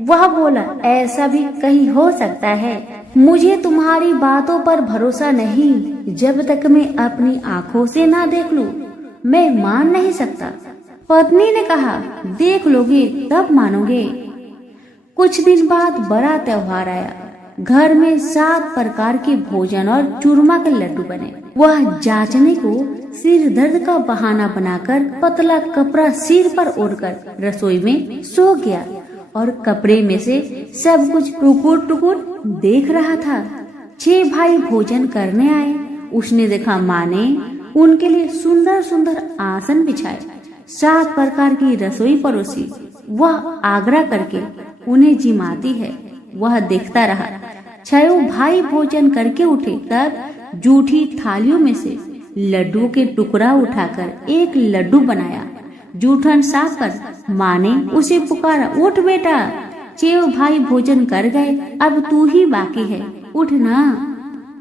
वह बोला, ऐसा भी कहीं हो सकता है, मुझे तुम्हारी बातों पर भरोसा नहीं। जब तक मैं अपनी आँखों से ना देख लूं, मैं मान नहीं सकता। पत्नी ने कहा, देख लोगे तब मानोगे। कुछ दिन बाद बड़ा त्योहार आया। घर में 7 प्रकार के भोजन और चूरमा के लड्डू बने। वह जांचने को सिर दर्द का बहाना बनाकर पतला कपड़ा सिर पर ओढ़कर रसोई में सो गया और कपड़े में से सब कुछ टुकुर टुकुर देख रहा था। 6 भाई भोजन करने आए। उसने देखा माँ ने उनके लिए सुंदर सुंदर आसन बिछाए, 7 प्रकार की रसोई परोसी। वह आग्रह करके उन्हें जिमाती है। वह देखता रहा। 6 भाई भोजन करके उठे, तब जूठी थालियों में से लड्डू के टुकड़ा उठाकर एक लड्डू बनाया। जूठन साफ कर माँ ने उसे पुकारा, उठ बेटा, 6 भाई भोजन कर गए, अब तू ही बाकी है, उठ ना।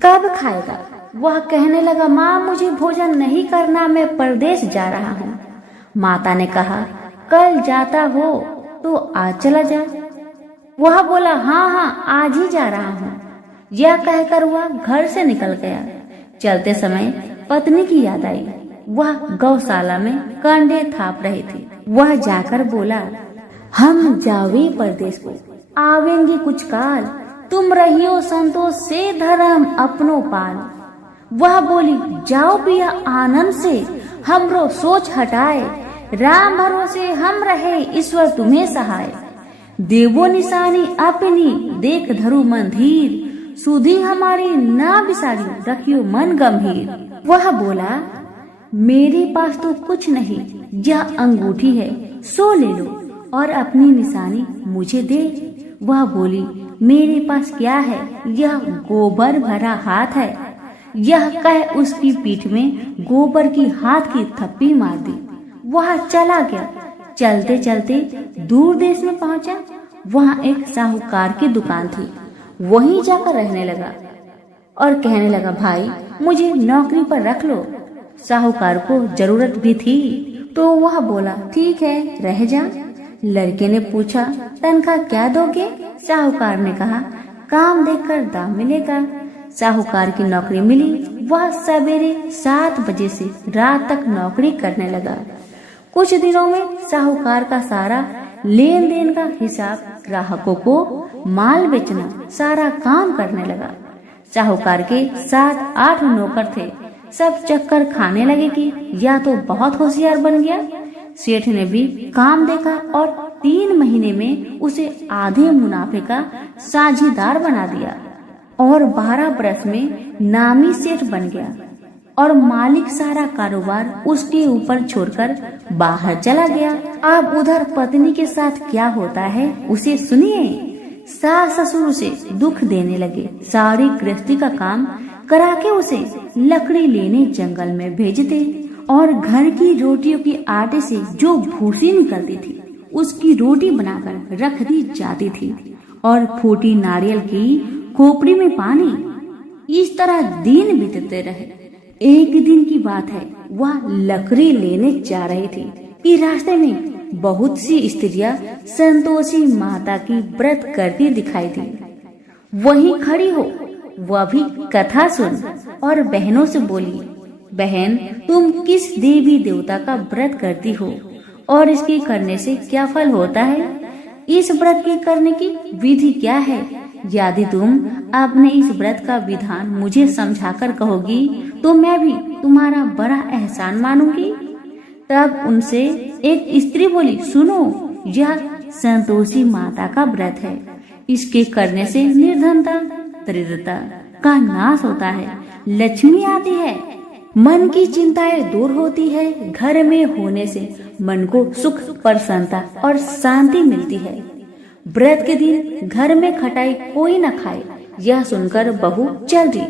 कब खाएगा? वह कहने लगा, माँ मुझे भोजन नहीं करना, मैं परदेश जा रहा हूँ। माता ने कहा, कल जाता हो तो आज चला जा। वह बोला, हाँ हाँ आज ही जा रहा हूँ। यह कहकर वह घर से निकल गया। चलते समय पत्नी की याद आई। वह गौशाला में कंडे थाप रही थी। वह जाकर बोला, हम जावे परदेश को, आवेंगे कुछ काल, तुम रहियो संतोष से धर्म अपनो पाल। वह बोली, जाओ पिया आनंद से, हमरो सोच हटाए, राम भरोसे हम रहे, ईश्वर तुम्हें सहाय। देवो निशानी अपनी, देख धरु मन धीर, सुधी हमारी ना बिसारी, रखियो मन गंभीर। वह बोला, मेरे पास तो कुछ नहीं, यह अंगूठी है, सो ले लो और अपनी निशानी मुझे दे। वह बोली, मेरे पास क्या है, यह गोबर भरा हाथ है। यह कह उसकी पीठ में गोबर की हाथ की थप्पी मार दी। वह चला गया। चलते चलते दूर देश में पहुंचा। वहाँ एक साहूकार की दुकान थी। वहीं जाकर रहने लगा और कहने लगा, भाई मुझे नौकरी पर रख लो। साहूकार को जरूरत भी थी तो वह बोला, ठीक है रह जा। लड़के ने पूछा, तनख्वाह क्या दोगे? साहूकार ने कहा, काम देखकर दाम मिलेगा। साहूकार की नौकरी मिली। वह सवेरे 7 बजे से रात तक नौकरी करने लगा। कुछ दिनों में साहूकार का सारा लेन देन का हिसाब, ग्राहकों को माल बेचना, सारा काम करने लगा। साहूकार के 7-8 नौकर थे। सब चक्कर खाने लगे कि या तो बहुत होशियार बन गया। सेठ ने भी काम देखा और 3 महीने में उसे आधे मुनाफे का साझीदार बना दिया और 12 बरस में नामी सेठ बन गया और मालिक सारा कारोबार उसके ऊपर छोड़कर बाहर चला गया। अब उधर पत्नी के साथ क्या होता है उसे सुनिए। सास ससुर उसे दुख देने लगे। सारी गृहस्थी का काम करा के उसे लकड़ी लेने जंगल में भेजते और घर की रोटियों की आटे से जो भूसी निकलती थी उसकी रोटी बनाकर रख दी जाती थी और फूटी नारियल की खोपड़ी में पानी। इस तरह दिन बीतते रहे। एक दिन की बात है, वह लकड़ी लेने जा रही थी कि रास्ते में बहुत सी स्त्रियां संतोषी माता की व्रत करती दिखाई दी। वहीं खड़ी हो वह भी कथा सुन और बहनों से बोली, बहन तुम किस देवी देवता का व्रत करती हो? और इसके करने से क्या फल होता है? इस व्रत के करने की विधि क्या है? यदि तुम अपने इस व्रत का विधान मुझे समझाकर कहोगी तो मैं भी तुम्हारा बड़ा एहसान मानूंगी। तब उनसे एक स्त्री बोली, सुनो, यह संतोषी माता का व्रत है। इसके करने से निर्धनता, दरिद्रता का नाश होता है, लक्ष्मी आती है, मन की चिंताएं दूर होती है, घर में होने से मन को सुख, प्रसन्नता और शांति मिलती है। व्रत के दिन घर में खटाई कोई न खाए। यह सुनकर बहू चल दी।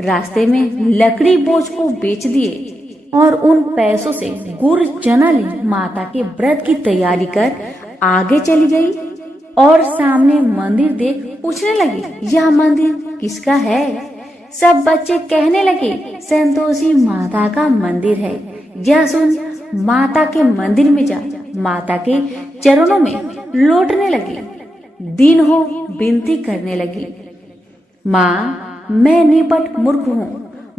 रास्ते में लकड़ी बोझ को बेच दिए और उन पैसों से गुड़ चना ले माता के व्रत की तैयारी कर आगे चली गई और सामने मंदिर देख पूछने लगी, यह मंदिर किसका है? सब बच्चे कहने लगे, संतोषी माता का मंदिर है। यह सुन माता के मंदिर में जा माता के चरणों में लौटने लगी। दिन हो विनती करने लगी, माँ, मैं निपट मूर्ख हूँ,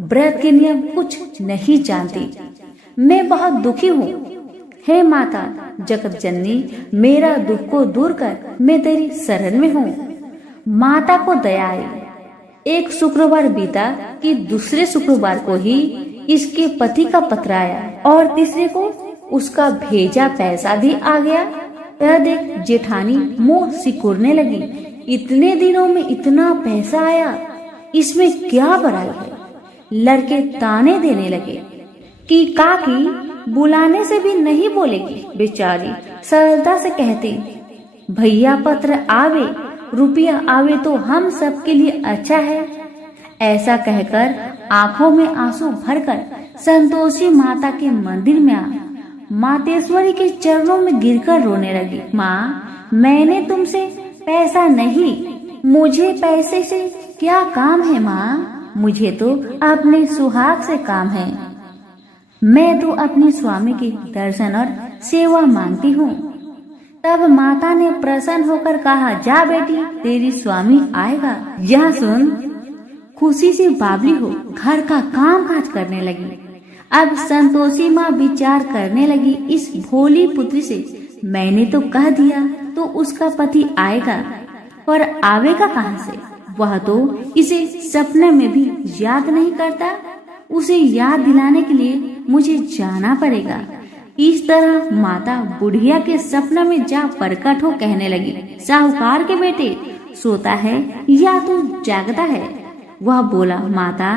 व्रत के नियम कुछ नहीं जानती, मैं बहुत दुखी हूँ। हे माता जगत जननी, मेरा दुख को दूर कर, मैं तेरी शरण में हूँ। माता को दया आई। एक शुक्रवार बीता कि दूसरे शुक्रवार को ही इसके पति का पत्र आया और तीसरे को उसका भेजा पैसा भी आ गया। यह देख जेठानी मुंह सिकुड़ने लगी, इतने दिनों में इतना पैसा आया, इसमें क्या बड़ाई है? लड़के ताने देने लगे कि काकी बुलाने से भी नहीं बोलेगी। बेचारी सरलता से कहती, भैया पत्र आवे, रुपया आवे तो हम सबके लिए अच्छा है। ऐसा कहकर आंखों में आंसू भरकर संतोषी माता के मंदिर में आ मातेश्वरी के चरणों में गिरकर रोने लगी। माँ, मैंने तुमसे पैसा नहीं, मुझे पैसे से क्या काम है माँ, मुझे तो अपने सुहाग से काम है। मैं तो अपने स्वामी के दर्शन और सेवा मांगती हूँ। तब माता ने प्रसन्न होकर कहा, जा बेटी, तेरी स्वामी आएगा। यह सुन खुशी से बावली हो घर का काम काज करने लगी। अब संतोषी माँ विचार करने लगी, इस भोली पुत्री से मैंने तो कह दिया तो उसका पति आएगा, पर आवेगा कहाँ से? वह तो इसे सपने में भी याद नहीं करता। उसे याद दिलाने के लिए मुझे जाना पड़ेगा। इस तरह माता बुढ़िया के सपना में जा प्रकट हो कहने लगी, साहूकार के बेटे, सोता है या तू जागता है? वह बोला, माता,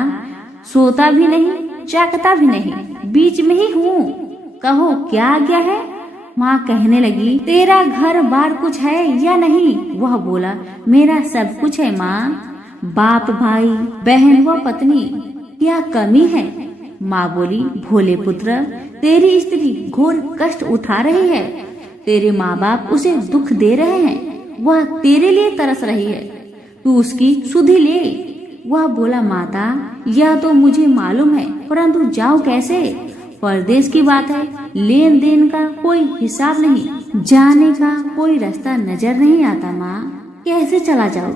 सोता भी नहीं जागता भी नहीं, बीच में ही हूँ, कहो क्या आज्ञा है? माँ कहने लगी, तेरा घर बार कुछ है या नहीं? वह बोला, मेरा सब कुछ है माँ, बाप भाई बहन व पत्नी, क्या कमी है? माँ बोली, भोले पुत्र, तेरी स्त्री घोर कष्ट उठा रही है, तेरे माँ बाप उसे दुख दे रहे हैं, वह तेरे लिए तरस रही है, तू उसकी सुधि ले। वह बोला, माता, यह तो मुझे मालूम है, परंतु जाऊं कैसे? परदेश की बात है, लेन देन का कोई हिसाब नहीं, जाने का कोई रास्ता नजर नहीं आता। माँ, कैसे चला जाऊं?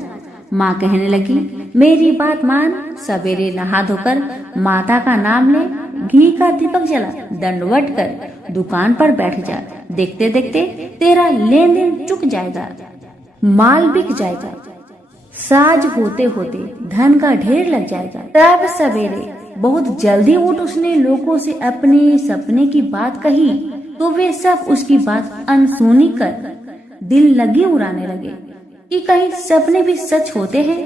माँ कहने लगी, मेरी बात मान, सवेरे नहा धोकर माता का नाम ले, घी का दीपक जला, दंडवत कर दुकान पर बैठ जा, देखते देखते तेरा लेन देन चुक जाएगा, माल बिक जाएगा, साज होते होते धन का ढेर लग जाएगा। तब सवेरे बहुत जल्दी उठ उसने लोगों से अपने सपने की बात कही, तो वे सब उसकी बात अनसुनी कर दिल लगी उड़ाने लगे कि कहीं सपने भी सच होते हैं।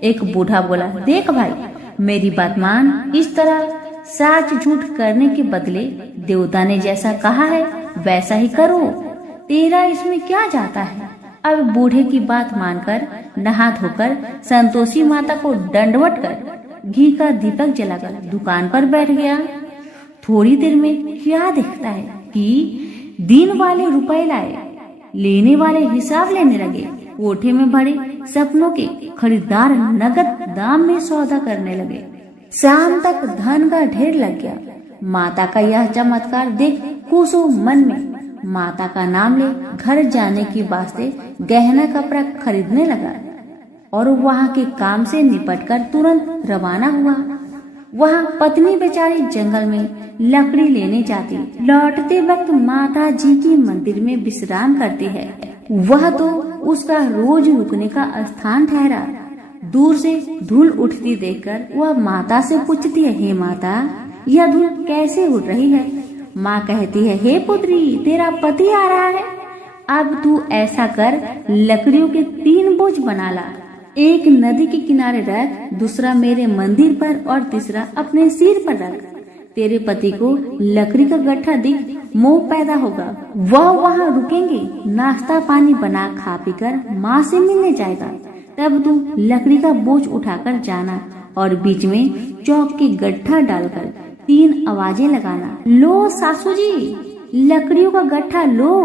एक बूढ़ा बोला, देख भाई, मेरी बात मान, इस तरह साच झूठ करने के बदले देवता ने जैसा कहा है वैसा ही करो, तेरा इसमें क्या जाता है? अब बूढ़े की बात मानकर नहा धोकर संतोषी माता को दंडवत कर घी का दीपक जलाकर दुकान पर बैठ गया। थोड़ी देर में क्या देखता है कि दिन वाले रुपए लाए, लेने वाले हिसाब लेने लगे, कोठे में भरे सपनों के खरीदार नगद दाम में सौदा करने लगे। शाम तक धन का ढेर लग गया। माता का यह चमत्कार देख खुशो मन में माता का नाम ले घर जाने की वास्ते गहना कपड़ा खरीदने लगा और वहाँ के काम से निपटकर तुरंत रवाना हुआ। वहाँ पत्नी बेचारी जंगल में लकड़ी लेने जाती। लौटते वक्त माता जी की मंदिर में विश्राम करती है। वह तो उसका रोज रुकने का स्थान ठहरा। दूर से धूल उठती देखकर वह माता से पूछती है, हे माता, यह धूल कैसे उड़ रही है? माँ कहती है, हे पुत्री, तेरा पति आ रहा है। अब तू ऐसा कर, लकड़ियों के 3 बोझ बना ला। एक नदी के किनारे रख, दूसरा मेरे मंदिर पर और तीसरा अपने सिर पर रख। तेरे पति को लकड़ी का गट्ठा दिख मोह पैदा होगा। वह वहाँ रुकेंगे, नाश्ता पानी बना खा पीकर माँ से मिलने जाएगा। तब तू लकड़ी का बोझ उठाकर जाना और बीच में चौक के गट्ठा डालकर 3 आवाजें लगाना। लो सासू जी, लकड़ियों का गट्ठा लो,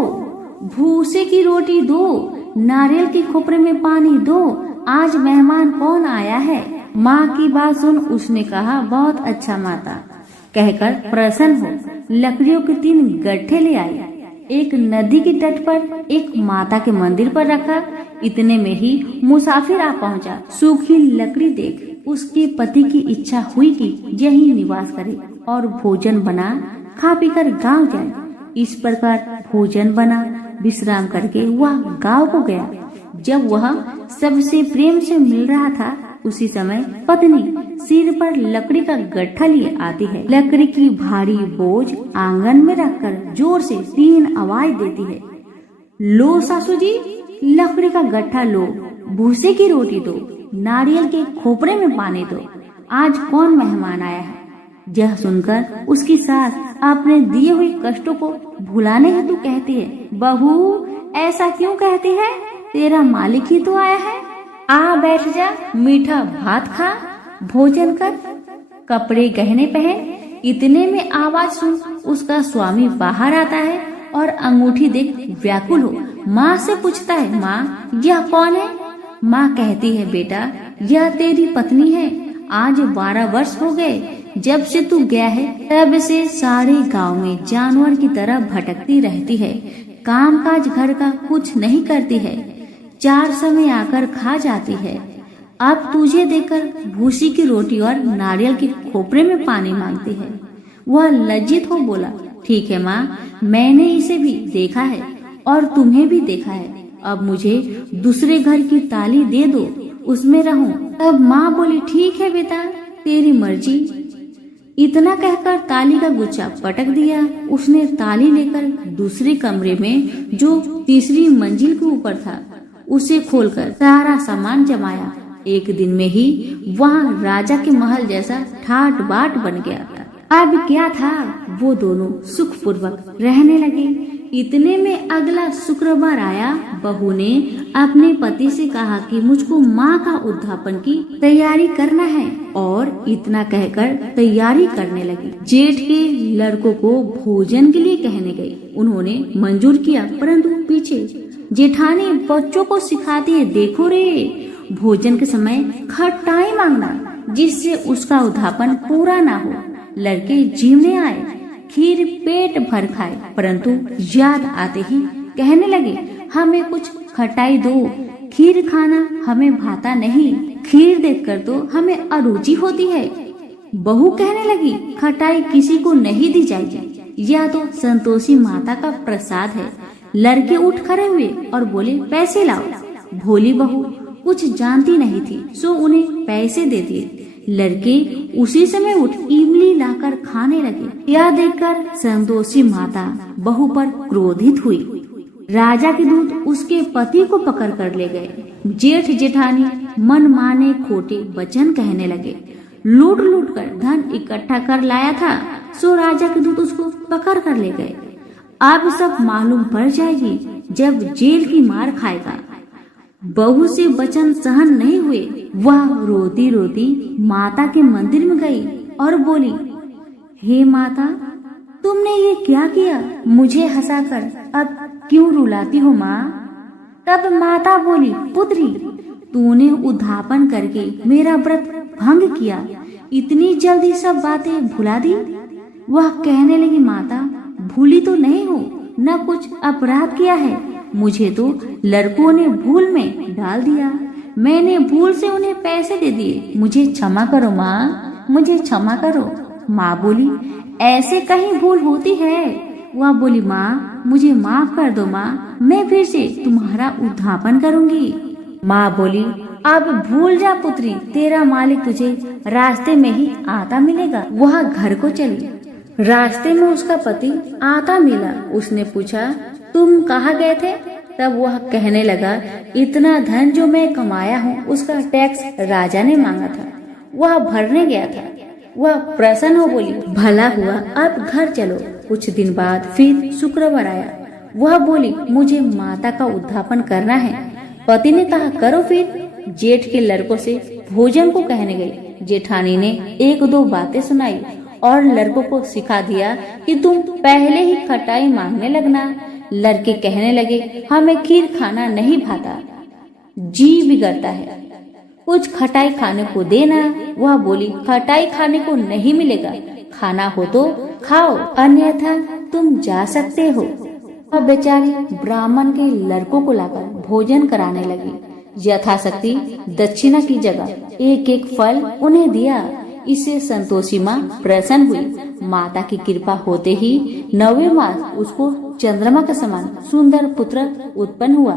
भूसे की रोटी दो, नारियल के खोपरे में पानी दो, आज मेहमान कौन आया है? माँ की बात सुन उसने कहा, बहुत अच्छा माता, कहकर प्रसन्न हो लकड़ियों के 3 गट्ठे ले आई। एक नदी के तट पर, एक माता के मंदिर पर रखा। इतने में ही मुसाफिर आ पहुंचा। सूखी लकड़ी देख उसके पति की इच्छा हुई कि यही निवास करे और भोजन बना खा पीकर गांव जाए। इस प्रकार भोजन बना, विश्राम करके वह गांव को गया। जब वह सबसे प्रेम से मिल रहा था, उसी समय पत्नी सिर पर लकड़ी का गट्ठा लिए आती है। लकड़ी की भारी बोझ आंगन में रखकर जोर से 3 आवाज देती है। लो सासू जी, लकड़ी का गट्ठा लो, भूसे की रोटी दो, नारियल के खोपरे में पानी दो, आज कौन मेहमान आया है? यह सुनकर उसकी सास अपने दिए हुए कष्टों को भुलाने हेतु कहती है, बहू ऐसा क्यों कहती है? तेरा मालिक ही तो आया है। आ बैठ जा, मीठा भात खा, भोजन कर, कपड़े गहने पहन। इतने में आवाज सुन उसका स्वामी बाहर आता है और अंगूठी देख व्याकुल हो माँ से पूछता है, माँ यह कौन है? माँ कहती है, बेटा यह तेरी पत्नी है। आज 12 वर्ष हो गए जब से तू गया है, तब से सारे गांव में जानवर की तरह भटकती रहती है। काम काज घर का कुछ नहीं करती है, 4 समय आकर खा जाती है। अब तुझे देखकर भूसी की रोटी और नारियल के खोपरे में पानी मांगती है। वह लज्जित हो बोला, ठीक है माँ, मैंने इसे भी देखा है और तुम्हें भी देखा है। अब मुझे दूसरे घर की ताली दे दो, उसमें रहूं। तब माँ बोली, ठीक है बेटा, तेरी मर्जी। इतना कहकर ताली का गुच्छा पटक दिया। उसने ताली लेकर दूसरे कमरे में, जो तीसरी मंजिल के ऊपर था, उसे खोलकर सारा सामान जमाया। एक दिन में ही वहाँ राजा के महल जैसा ठाट बाट बन गया। अब क्या था, वो दोनों सुखपूर्वक रहने लगे। इतने में अगला शुक्रवार आया। बहू ने अपने पति से कहा कि मुझको माँ का उद्यापन की तैयारी करना है, और इतना कहकर तैयारी करने लगी। जेठ के लड़कों को भोजन के लिए कहने गई। उन्होंने मंजूर किया, परंतु पीछे जेठानी बच्चों को सिखाती है, देखो रे, भोजन के समय खटाई मांगना, जिससे उसका उद्यापन पूरा ना हो। लड़के जीवने आए, खीर पेट भर खाए, परंतु याद आते ही कहने लगे, हमें कुछ खटाई दो, खीर खाना हमें भाता नहीं, खीर देखकर तो हमें अरुचि होती है। बहू कहने लगी, खटाई किसी को नहीं दी जाएगी, यह तो संतोषी माता का प्रसाद है। लड़के उठ खड़े हुए और बोले, पैसे लाओ। भोली बहू कुछ जानती नहीं थी, सो उन्हें पैसे दे दिए। लड़के उसी समय उठ इमली लाकर खाने लगे। यह देखकर संतोषी माता बहू पर क्रोधित हुई। राजा के दूत उसके पति को पकड़ कर ले गए। जेठ जेठानी मन माने खोटे वचन कहने लगे। लूट लूट कर धन इकट्ठा कर लाया था, सो राजा के दूत उसको पकड़ कर ले गए। अब सब मालूम पड़ जाएगी जब जेल की मार खाएगा। बहू से वचन सहन नहीं हुए। वह रोती रोती माता के मंदिर में गई और बोली, हे माता, तुमने ये क्या किया? मुझे हंसाकर अब क्यों रुलाती हो माँ? तब माता बोली, पुत्री, तूने उद्यापन करके मेरा व्रत भंग किया, इतनी जल्दी सब बातें भुला दी। वह कहने लगी, माता, भूली तो नहीं हो, न कुछ अपराध किया है, मुझे तो लड़कों ने भूल में डाल दिया, मैंने भूल से उन्हें पैसे दे दिए, मुझे क्षमा करो माँ। मुझे क्षमा करो। माँ बोली, ऐसे कहीं भूल होती है। वह बोली, माँ मुझे माफ कर दो माँ, मैं फिर से तुम्हारा उद्धापन करूंगी। माँ बोली, अब भूल जा पुत्री, तेरा मालिक तुझे रास्ते में ही आता मिलेगा। वह घर को चली। रास्ते में उसका पति आता मिला। उसने पूछा, तुम कहाँ गए थे? तब वह कहने लगा, इतना धन जो मैं कमाया हूँ उसका टैक्स राजा ने मांगा था, वह भरने गया था। वह प्रसन्न हो बोली, भला हुआ, अब घर चलो। कुछ दिन बाद फिर शुक्रवार आया। वह बोली, मुझे माता का उद्धापन करना है। पति ने कहा, करो फिर। जेठ के लड़कों से भोजन को कहने गई। जेठानी ने एक दो बातें सुनाई और लड़कों को सिखा दिया कि तुम पहले ही खटाई मांगने लगना। लड़के कहने लगे, हमें खीर खाना नहीं भाता, जी बिगड़ता है, कुछ खटाई खाने को देना। वह बोली, खटाई खाने को नहीं मिलेगा, खाना हो तो खाओ, अन्यथा तुम जा सकते हो। वह बेचारी ब्राह्मण के लड़कों को लाकर भोजन कराने लगी। यथाशक्ति दक्षिणा की जगह एक एक फल उन्हें दिया। इससे संतोषी माँ प्रसन्न हुई। माता की कृपा होते ही 9वें मास उसको चंद्रमा के समान सुंदर पुत्र उत्पन्न हुआ।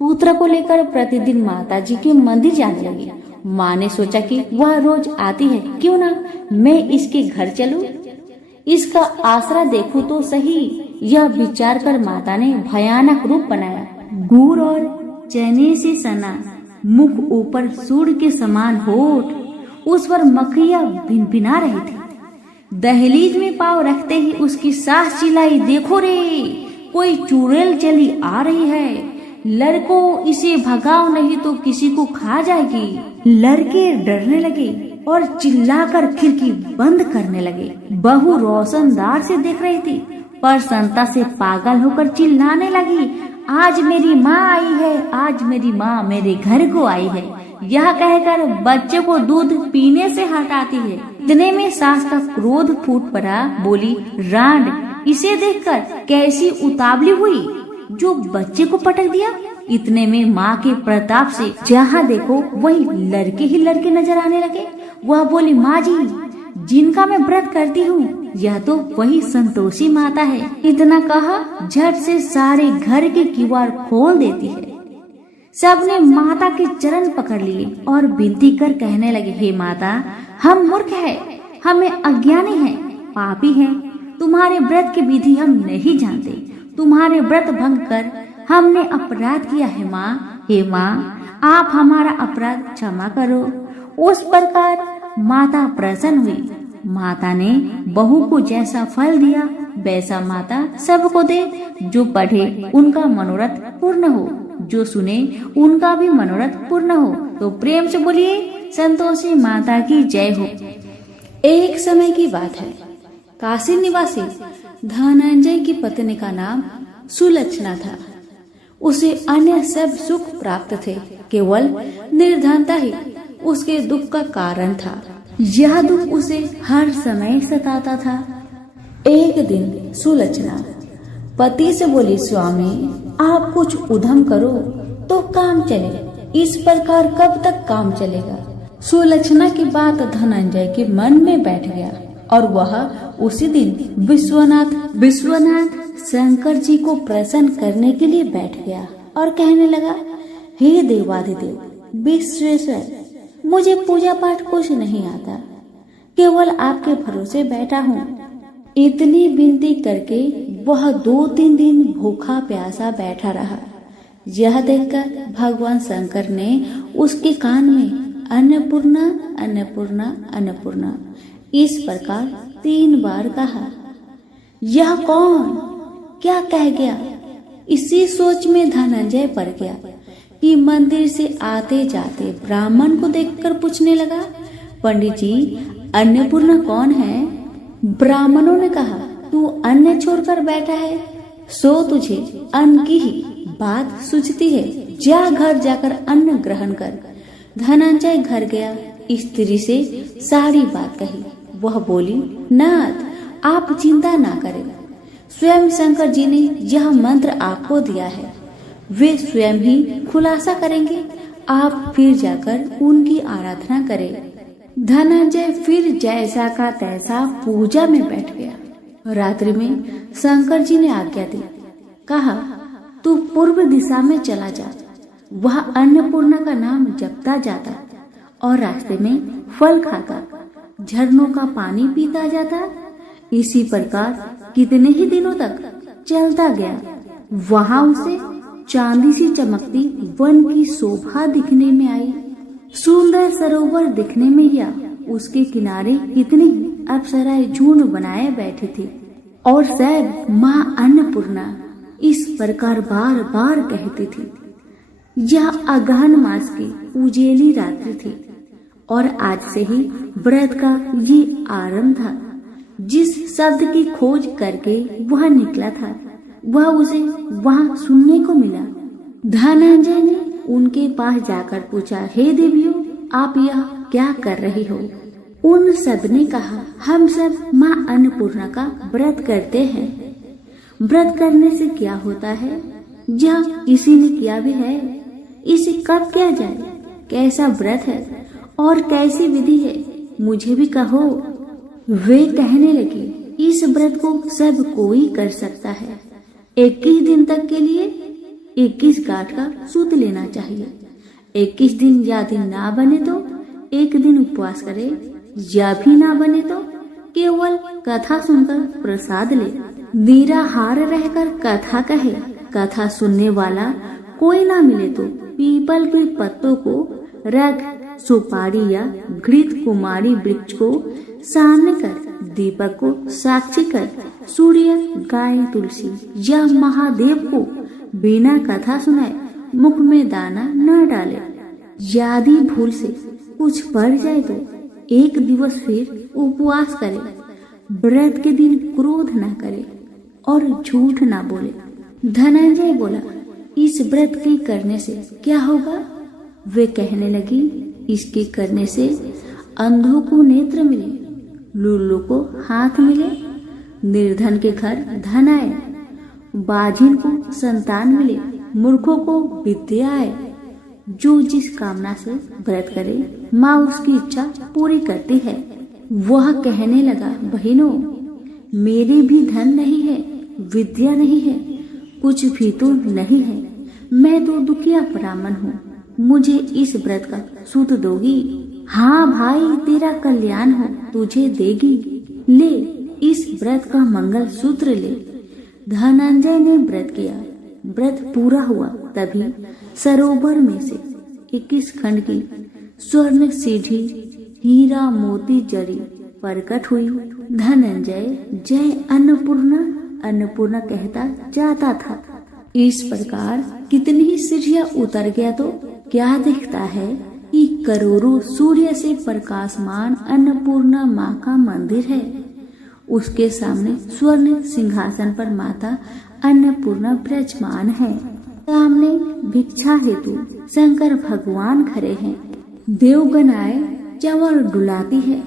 पुत्र को लेकर प्रतिदिन माता जी के मंदिर जाने लगी। माँ ने सोचा कि वह रोज आती है, क्यों ना मैं इसके घर चलूं, इसका आसरा देखूं तो सही। यह विचार कर माता ने भयानक रूप बनाया। गुड़ और चने से सना, मुख ऊपर सूर्य के समान होठ, उस पर मक्खियां भिनभिना रही थी। दहलीज में पांव रखते ही उसकी सास चिल्लाई, देखो रे, कोई चुड़ैल चली आ रही है, लड़कों इसे भगाओ नहीं तो किसी को खा जाएगी। लड़के डरने लगे और चिल्लाकर खिड़की बंद करने लगे। बहू रोशनदार से देख रही थी, पर संता से पागल होकर चिल्लाने लगी, आज मेरी माँ आई है, आज मेरी माँ मेरे घर को आई है। यह कहकर बच्चे को दूध पीने से हटाती है। इतने में सास का क्रोध फूट पड़ा। बोली, रांड, इसे देखकर कैसी उतावली हुई जो बच्चे को पटक दिया। इतने में माँ के प्रताप से जहाँ देखो वही लड़के ही लड़के नजर आने लगे। वह बोली, माँ जी, जिनका मैं व्रत करती हूँ, यह तो वही संतोषी माता है। इतना कहा झट से सारे घर के किवाड़ खोल देती है। सबने माता के चरण पकड़ लिए और विनती कर कहने लगे, हे माता, हम मूर्ख हैं, हमें अज्ञानी हैं, पापी हैं, तुम्हारे व्रत की विधि हम नहीं जानते, तुम्हारे व्रत भंग कर हमने अपराध किया है माँ। हे माँ, आप हमारा अपराध क्षमा करो। उस प्रकार माता प्रसन्न हुई। माता ने बहू को जैसा फल दिया वैसा माता सबको दे। जो पढ़े उनका मनोरथ पूर्ण हो, जो सुने उनका भी मनोरथ पूर्ण हो। तो प्रेम से बोलिए, संतोषी माता की जय हो। एक समय की बात है, काशी निवासी धनंजय की पत्नी का नाम सुलक्षणा था। उसे अन्य सब सुख प्राप्त थे, केवल निर्धनता ही उसके दुख का कारण था। यह दुख उसे हर समय सताता था। एक दिन सुलक्षणा पति से बोली, स्वामी, आप कुछ उद्यम करो तो काम चले, इस प्रकार कब तक काम चलेगा। सुलक्षणा की बात धनंजय के मन में बैठ गया और वह उसी दिन विश्वनाथ शंकर जी को प्रसन्न करने के लिए बैठ गया और कहने लगा, हे देवाधिदेव विश्वेश्वर, मुझे पूजा पाठ कुछ नहीं आता, केवल आपके भरोसे बैठा हूँ। इतनी विनती करके वह 2-3 दिन भूखा प्यासा बैठा रहा। यह देखकर भगवान शंकर ने उसके कान में अन्नपूर्णा अन्नपूर्णा अन्नपूर्णा इस प्रकार 3 बार कहा। यह कौन क्या कह गया? इसी सोच में धनंजय पड़ गया कि मंदिर से आते जाते ब्राह्मण को देखकर पूछने लगा, पंडित जी, अन्नपूर्णा कौन है? ब्राह्मणों ने कहा, तू अन्न छोड़कर बैठा है, सो तुझे अन्न की ही बात सूझती है, जा घर जाकर अन्न ग्रहण कर। धनंजय घर गया, स्त्री से सारी बात कही। वह बोली, नाथ, आप चिंता ना करें, स्वयं शंकर जी ने यह मंत्र आपको दिया है, वे स्वयं ही खुलासा करेंगे, आप फिर जाकर उनकी आराधना करें। धनंजय फिर जैसा का तैसा पूजा में बैठ गया। रात्रि में शंकर जी ने आज्ञा दी, कहा तू पूर्व दिशा में चला जा, वह अन्नपूर्णा का नाम जपता जाता और रास्ते में फल खाता, झरनों का पानी पीता जाता। इसी प्रकार कितने ही दिनों तक चलता गया। वहां उसे चांदी सी चमकती वन की शोभा दिखने में आई। सुंदर सरोवर दिखने में या उसके किनारे कितनी अप्सराएं झुंड बनाए बैठी थी और शायद माँ अन्नपूर्णा इस प्रकार बार बार कहती थी। यह अगहन मास की उजेली रात्रि थी और आज से ही व्रत का ये आरंभ था। जिस शब्द की खोज करके वह निकला था वह उसे वहां सुनने को मिला। धनंजय ने उनके पास जाकर पूछा, हे देवियों, आप यह क्या कर रही हो? उन सब ने कहा, हम सब माँ अन्नपूर्णा का व्रत करते हैं। व्रत करने से क्या होता है? यह किसी ने किया भी है? इसे कब किया जाए? कैसा व्रत है और कैसी विधि है? मुझे भी कहो। वे कहने लगी, इस व्रत को सब कोई कर सकता है। 21 दिन तक के लिए 21 गांठ का सूत लेना चाहिए। 21 दिन यदि ना बने तो एक दिन उपवास करे, या भी ना बने तो केवल कथा सुनकर प्रसाद ले। निराहार रहकर कथा कहे। कथा सुनने वाला कोई ना मिले तो पीपल के पत्तों को रख, सुपारी या घृत कुमारी वृक्ष को सामने कर, दीपक को साक्षी कर, सूर्य, गाय, तुलसी या महादेव को बिना कथा सुनाए मुख में दाना न डाले। यदि भूल से कुछ पड़ जाए तो एक दिवस फिर उपवास करे। व्रत के दिन क्रोध न करे और झूठ न बोले। धनंजय बोला, इस व्रत के करने से क्या होगा? वे कहने लगी, इसके करने से अंधों को नेत्र मिले, लूलों को हाथ मिले, निर्धन के घर धन आए, बाझिन को संतान मिले, मूर्खों को विद्या आए। जो जिस कामना से व्रत करे माँ उसकी इच्छा पूरी करती है। वह कहने लगा, बहनों, मेरे भी धन नहीं है, विद्या नहीं है, कुछ भी तो नहीं है। मैं तो दुखिया ब्राह्मण हूँ, मुझे इस व्रत का सूत दोगी? हाँ भाई, तेरा कल्याण हो, तुझे देगी। ले, इस व्रत का मंगल सूत्र ले। धनंजय ने व्रत किया। व्रत पूरा हुआ तभी सरोवर में से 21 खंड की स्वर्ण सीढ़ी हीरा मोती जड़ी प्रकट हुई। धनंजय जय अन्नपूर्णा अन्नपूर्णा कहता जाता था। इस प्रकार कितनी ही सीढ़ियां उतर गया तो क्या दिखता है कि करोड़ों सूर्य से प्रकाशमान अन्नपूर्णा माँ का मंदिर है। उसके सामने स्वर्ण सिंहासन पर माता अन्नपूर्णा विराजमान है। सामने भिक्षा हेतु शंकर भगवान खड़े हैं। देवगनाएं चंवर डुलाती है।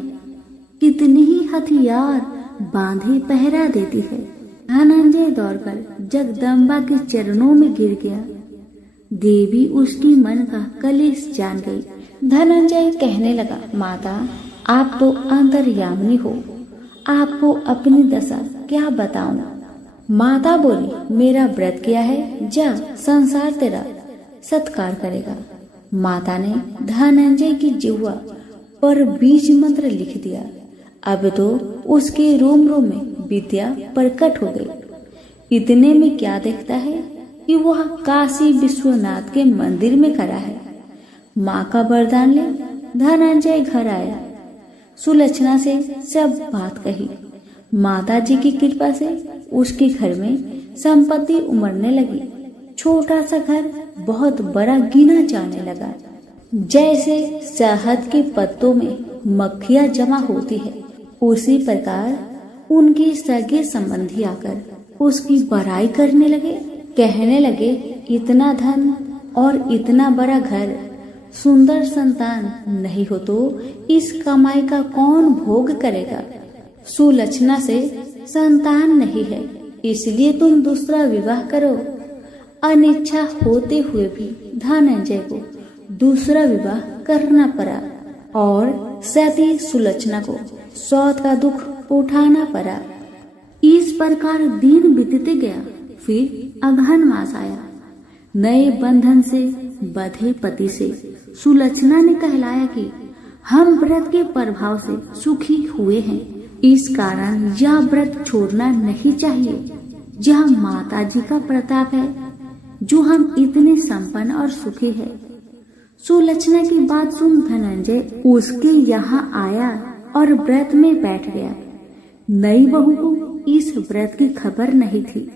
कितनी ही हथियार बांधे पहरा देती है। धनंजय दौड़कर जगदम्बा के चरणों में गिर गया। देवी उसकी मन का कलेश जान गई। धनंजय कहने लगा, माता, आप तो अंतर्यामिनी हो, आपको अपनी दशा क्या बताऊं? माता बोली, मेरा व्रत किया है, जा, संसार तेरा सत्कार करेगा। माता ने धनंजय की जिह्वा पर बीज मंत्र लिख दिया। अब तो उसके रोम रोम में विद्या प्रकट हो गई। इतने में क्या देखता है कि वह काशी विश्वनाथ के मंदिर में खड़ा है। माँ का वरदान ले धनंजय घर आया। सुलक्षणा से सब बात कही। माता जी की कृपा से उसके घर में संपत्ति उमड़ने लगी। छोटा सा घर बहुत बड़ा गिना जाने लगा। जैसे शहद के पत्तों में मक्खियां जमा होती है, उसी प्रकार उनके सगे संबंधी आकर उसकी बड़ाई करने लगे। कहने लगे, इतना धन और इतना बड़ा घर, सुंदर संतान नहीं हो तो इस कमाई का कौन भोग करेगा? सुलक्षणा से संतान नहीं है, इसलिए तुम दूसरा विवाह करो। अनिच्छा होते हुए भी धनंजय को दूसरा विवाह करना पड़ा। और सती सुलक्षणा को सौत का दुख उठाना पड़ा। इस प्रकार दिन बीतते गया। फिर अगहन मास आया। नए बंधन से बंधे पति से सुलक्षणा ने कहलाया कि हम व्रत के प्रभाव से सुखी हुए हैं, इस कारण यह व्रत छोड़ना नहीं चाहिए। यह माता जी का प्रताप है जो हम इतने संपन्न और सुखी है। सुलक्षणा की बात सुन धनंजय उसके यहाँ आया और व्रत में बैठ गया। नई बहू को इस व्रत की खबर नहीं थी।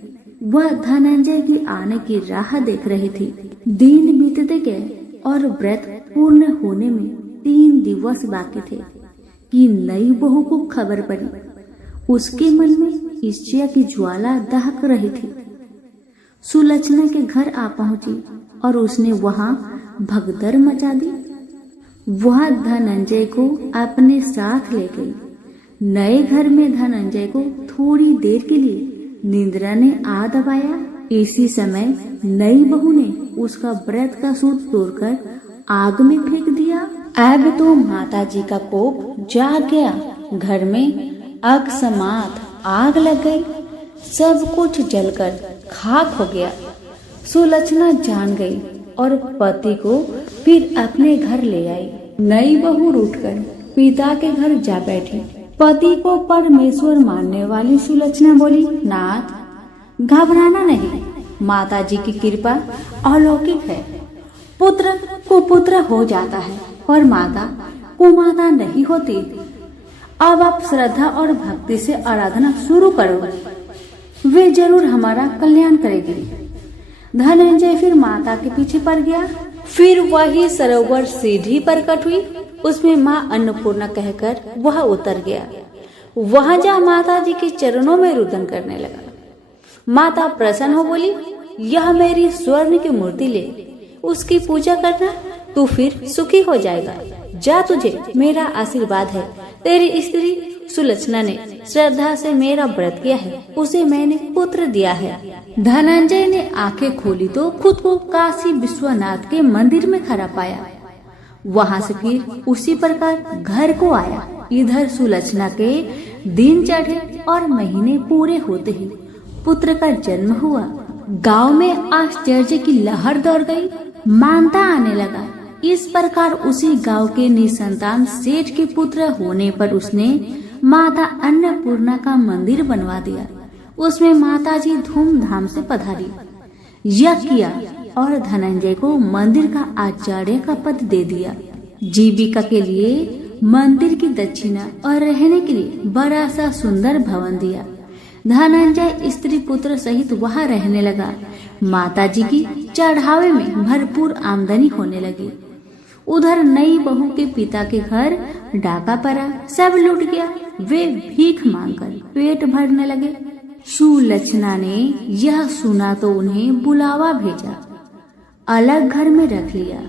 वह धनंजय के आने की राह देख रही थी। दिन बीतते गए और व्रत पूर्ण होने में 3 दिवस बाकी थे कि नई बहू को खबर पड़ी। उसके मन में ईर्ष्या की ज्वाला दहक रही थी। सुलक्षणा के घर आ पहुंची और उसने वहां भगदड़ मचा दी। वह धनंजय को अपने साथ ले गई। नए घर में धनंजय को थोड़ी देर के लिए निद्रा ने आ दबाया। इसी समय नई बहू ने उसका व्रत का सूत तोड़कर आग में फेंक दिया। अब तो माता जी का कोप जाग गया। घर में अकस्मात आग लग गई। सब कुछ जलकर खाक हो गया। सुलक्षणा जान गई और पति को फिर अपने घर ले आई। नई बहू उठकर पिता के घर जा बैठी। पति को परमेश्वर मानने वाली सुलक्षणा बोली, नाथ घबराना नहीं, माता जी की कृपा अलौकिक है। पुत्र को पुत्र हो जाता है और माता को माता नहीं होती। अब आप श्रद्धा और भक्ति से आराधना शुरू करो, वे जरूर हमारा कल्याण करेगी। धनंजय फिर माता के पीछे पड़ गया। फिर वही सरोवर सीढ़ी पर कट हुई। उसमें माँ अन्नपूर्णा कहकर वह उतर गया। वहां जा माता जी के चरणों में रुदन करने लगा। माता प्रसन्न हो बोली, यह मेरी स्वर्ण की मूर्ति ले, उसकी पूजा करना, तू फिर सुखी हो जाएगा। जा, तुझे मेरा आशीर्वाद है। तेरी स्त्री सुलक्षणा ने श्रद्धा से मेरा व्रत किया है, उसे मैंने पुत्र दिया है। धनंजय ने आंखें खोली तो खुद को काशी विश्वनाथ के मंदिर में खड़ा पाया। वहां से फिर उसी प्रकार घर को आया। इधर सुलक्षणा के दिन चढ़े और महीने पूरे होते ही पुत्र का जन्म हुआ। गांव में आश्चर्य की लहर दौड़ गई। मानता आने लगा। इस प्रकार उसी गांव के निसंतान सेठ के पुत्र होने पर उसने माता अन्नपूर्णा का मंदिर बनवा दिया। उसमें माता जी धूमधाम से पधारी, यज्ञ किया और धनंजय को मंदिर का आचार्य का पद दे दिया। जीविका के लिए मंदिर की दक्षिणा और रहने के लिए बड़ा सा सुंदर भवन दिया। धनंजय स्त्री पुत्र सहित वहां रहने लगा। माता जी की चढ़ावे में भरपूर आमदनी होने लगी। उधर नई बहू के पिता के घर डाका पड़ा, सब लूट गया। वे भीख मांगकर पेट भरने लगे। सुलक्षणा ने यह सुना तो उन्हें बुलावा भेजा, अलग घर में रख लिया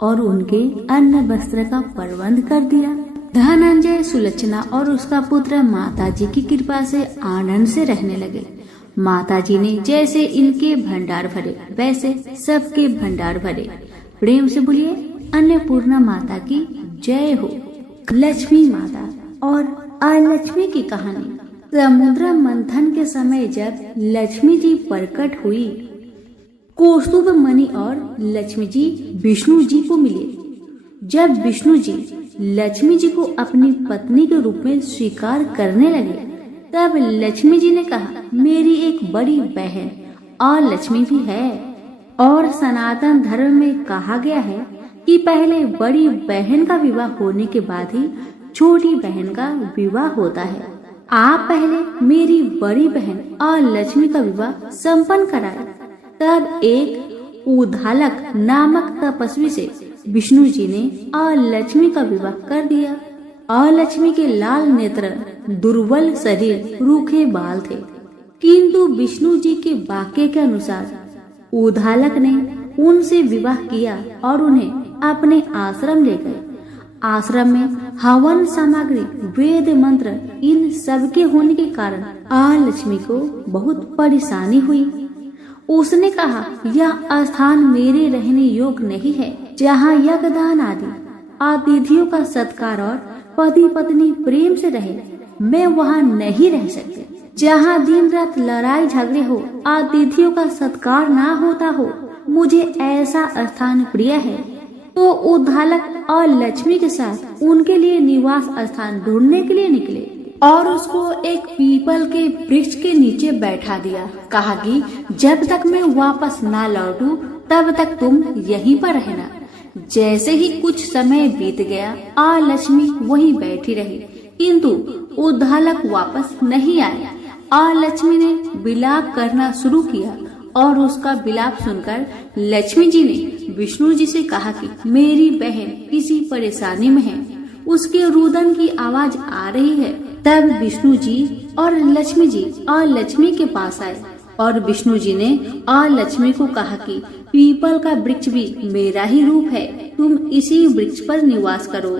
और उनके अन्न वस्त्र का प्रबंध कर दिया। धनंजय, सुलक्षणा और उसका पुत्र माता जी की कृपा से आनंद से रहने लगे। माता जी ने जैसे इनके भंडार भरे वैसे सबके भंडार भरे। प्रेम से बोलिए, अन्नपूर्णा माता की जय हो। लक्ष्मी माता और अलक्ष्मी की कहानी। समुद्र मंथन के समय जब लक्ष्मी जी प्रकट हुई, कौस्तुभ मणि और लक्ष्मी जी विष्णु जी को मिले। जब विष्णु जी लक्ष्मी जी को अपनी पत्नी के रूप में स्वीकार करने लगे, तब लक्ष्मी जी ने कहा, मेरी एक बड़ी बहन और लक्ष्मी भी है और सनातन धर्म में कहा गया है कि पहले बड़ी बहन का विवाह होने के बाद ही छोटी बहन का विवाह होता है। आप पहले मेरी बड़ी बहन और लक्ष्मी का विवाह संपन्न कराए। तब एक उद्धालक नामक तपस्वी से विष्णु जी ने और लक्ष्मी का विवाह कर दिया। और लक्ष्मी के लाल नेत्र, दुर्बल शरीर, रूखे बाल थे, किंतु विष्णु जी के वाक्य के अनुसार उद्धालक ने उनसे विवाह किया और उन्हें अपने आश्रम ले गए। आश्रम में हवन सामग्री, वेद मंत्र, इन सब के होने के कारण लक्ष्मी को बहुत परेशानी हुई। उसने कहा, यह स्थान मेरे रहने योग्य नहीं है, जहाँ यज्ञदान आदि अतिथियों का सत्कार और पति पत्नी प्रेम से रहे, मैं वहाँ नहीं रह सकती। जहाँ दिन रात लड़ाई झगड़े हो, अतिथियों का सत्कार ना होता हो, मुझे ऐसा स्थान प्रिय है। तो उद्धालक और लक्ष्मी के साथ उनके लिए निवास स्थान ढूंढने के लिए निकले और उसको एक पीपल के वृक्ष के नीचे बैठा दिया। कहा कि जब तक मैं वापस ना लौटूं तब तक तुम यहीं पर रहना। जैसे ही कुछ समय बीत गया, लक्ष्मी वहीं बैठी रही, किंतु उद्धालक वापस नहीं आया। लक्ष्मी ने विलाप करना शुरू किया और उसका विलाप सुनकर लक्ष्मी जी ने विष्णु जी से कहा कि मेरी बहन किसी परेशानी में है, उसके रुदन की आवाज आ रही है। तब विष्णु जी और लक्ष्मी के पास आए और विष्णु जी ने लक्ष्मी को कहा कि पीपल का वृक्ष भी मेरा ही रूप है, तुम इसी वृक्ष पर निवास करो।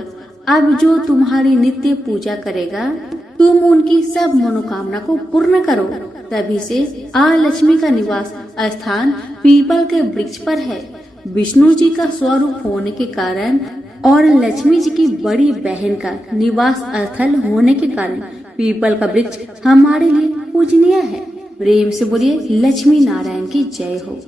अब जो तुम्हारी नित्य पूजा करेगा, तुम उनकी सब मनोकामना को पूर्ण करो। तभी से लक्ष्मी का निवास स्थान पीपल के वृक्ष पर है। विष्णु जी का स्वरूप होने के कारण और लक्ष्मी जी की बड़ी बहन का निवास स्थल होने के कारण पीपल का वृक्ष हमारे लिए पूजनीय है। प्रेम से बोलिए लक्ष्मी नारायण की जय हो।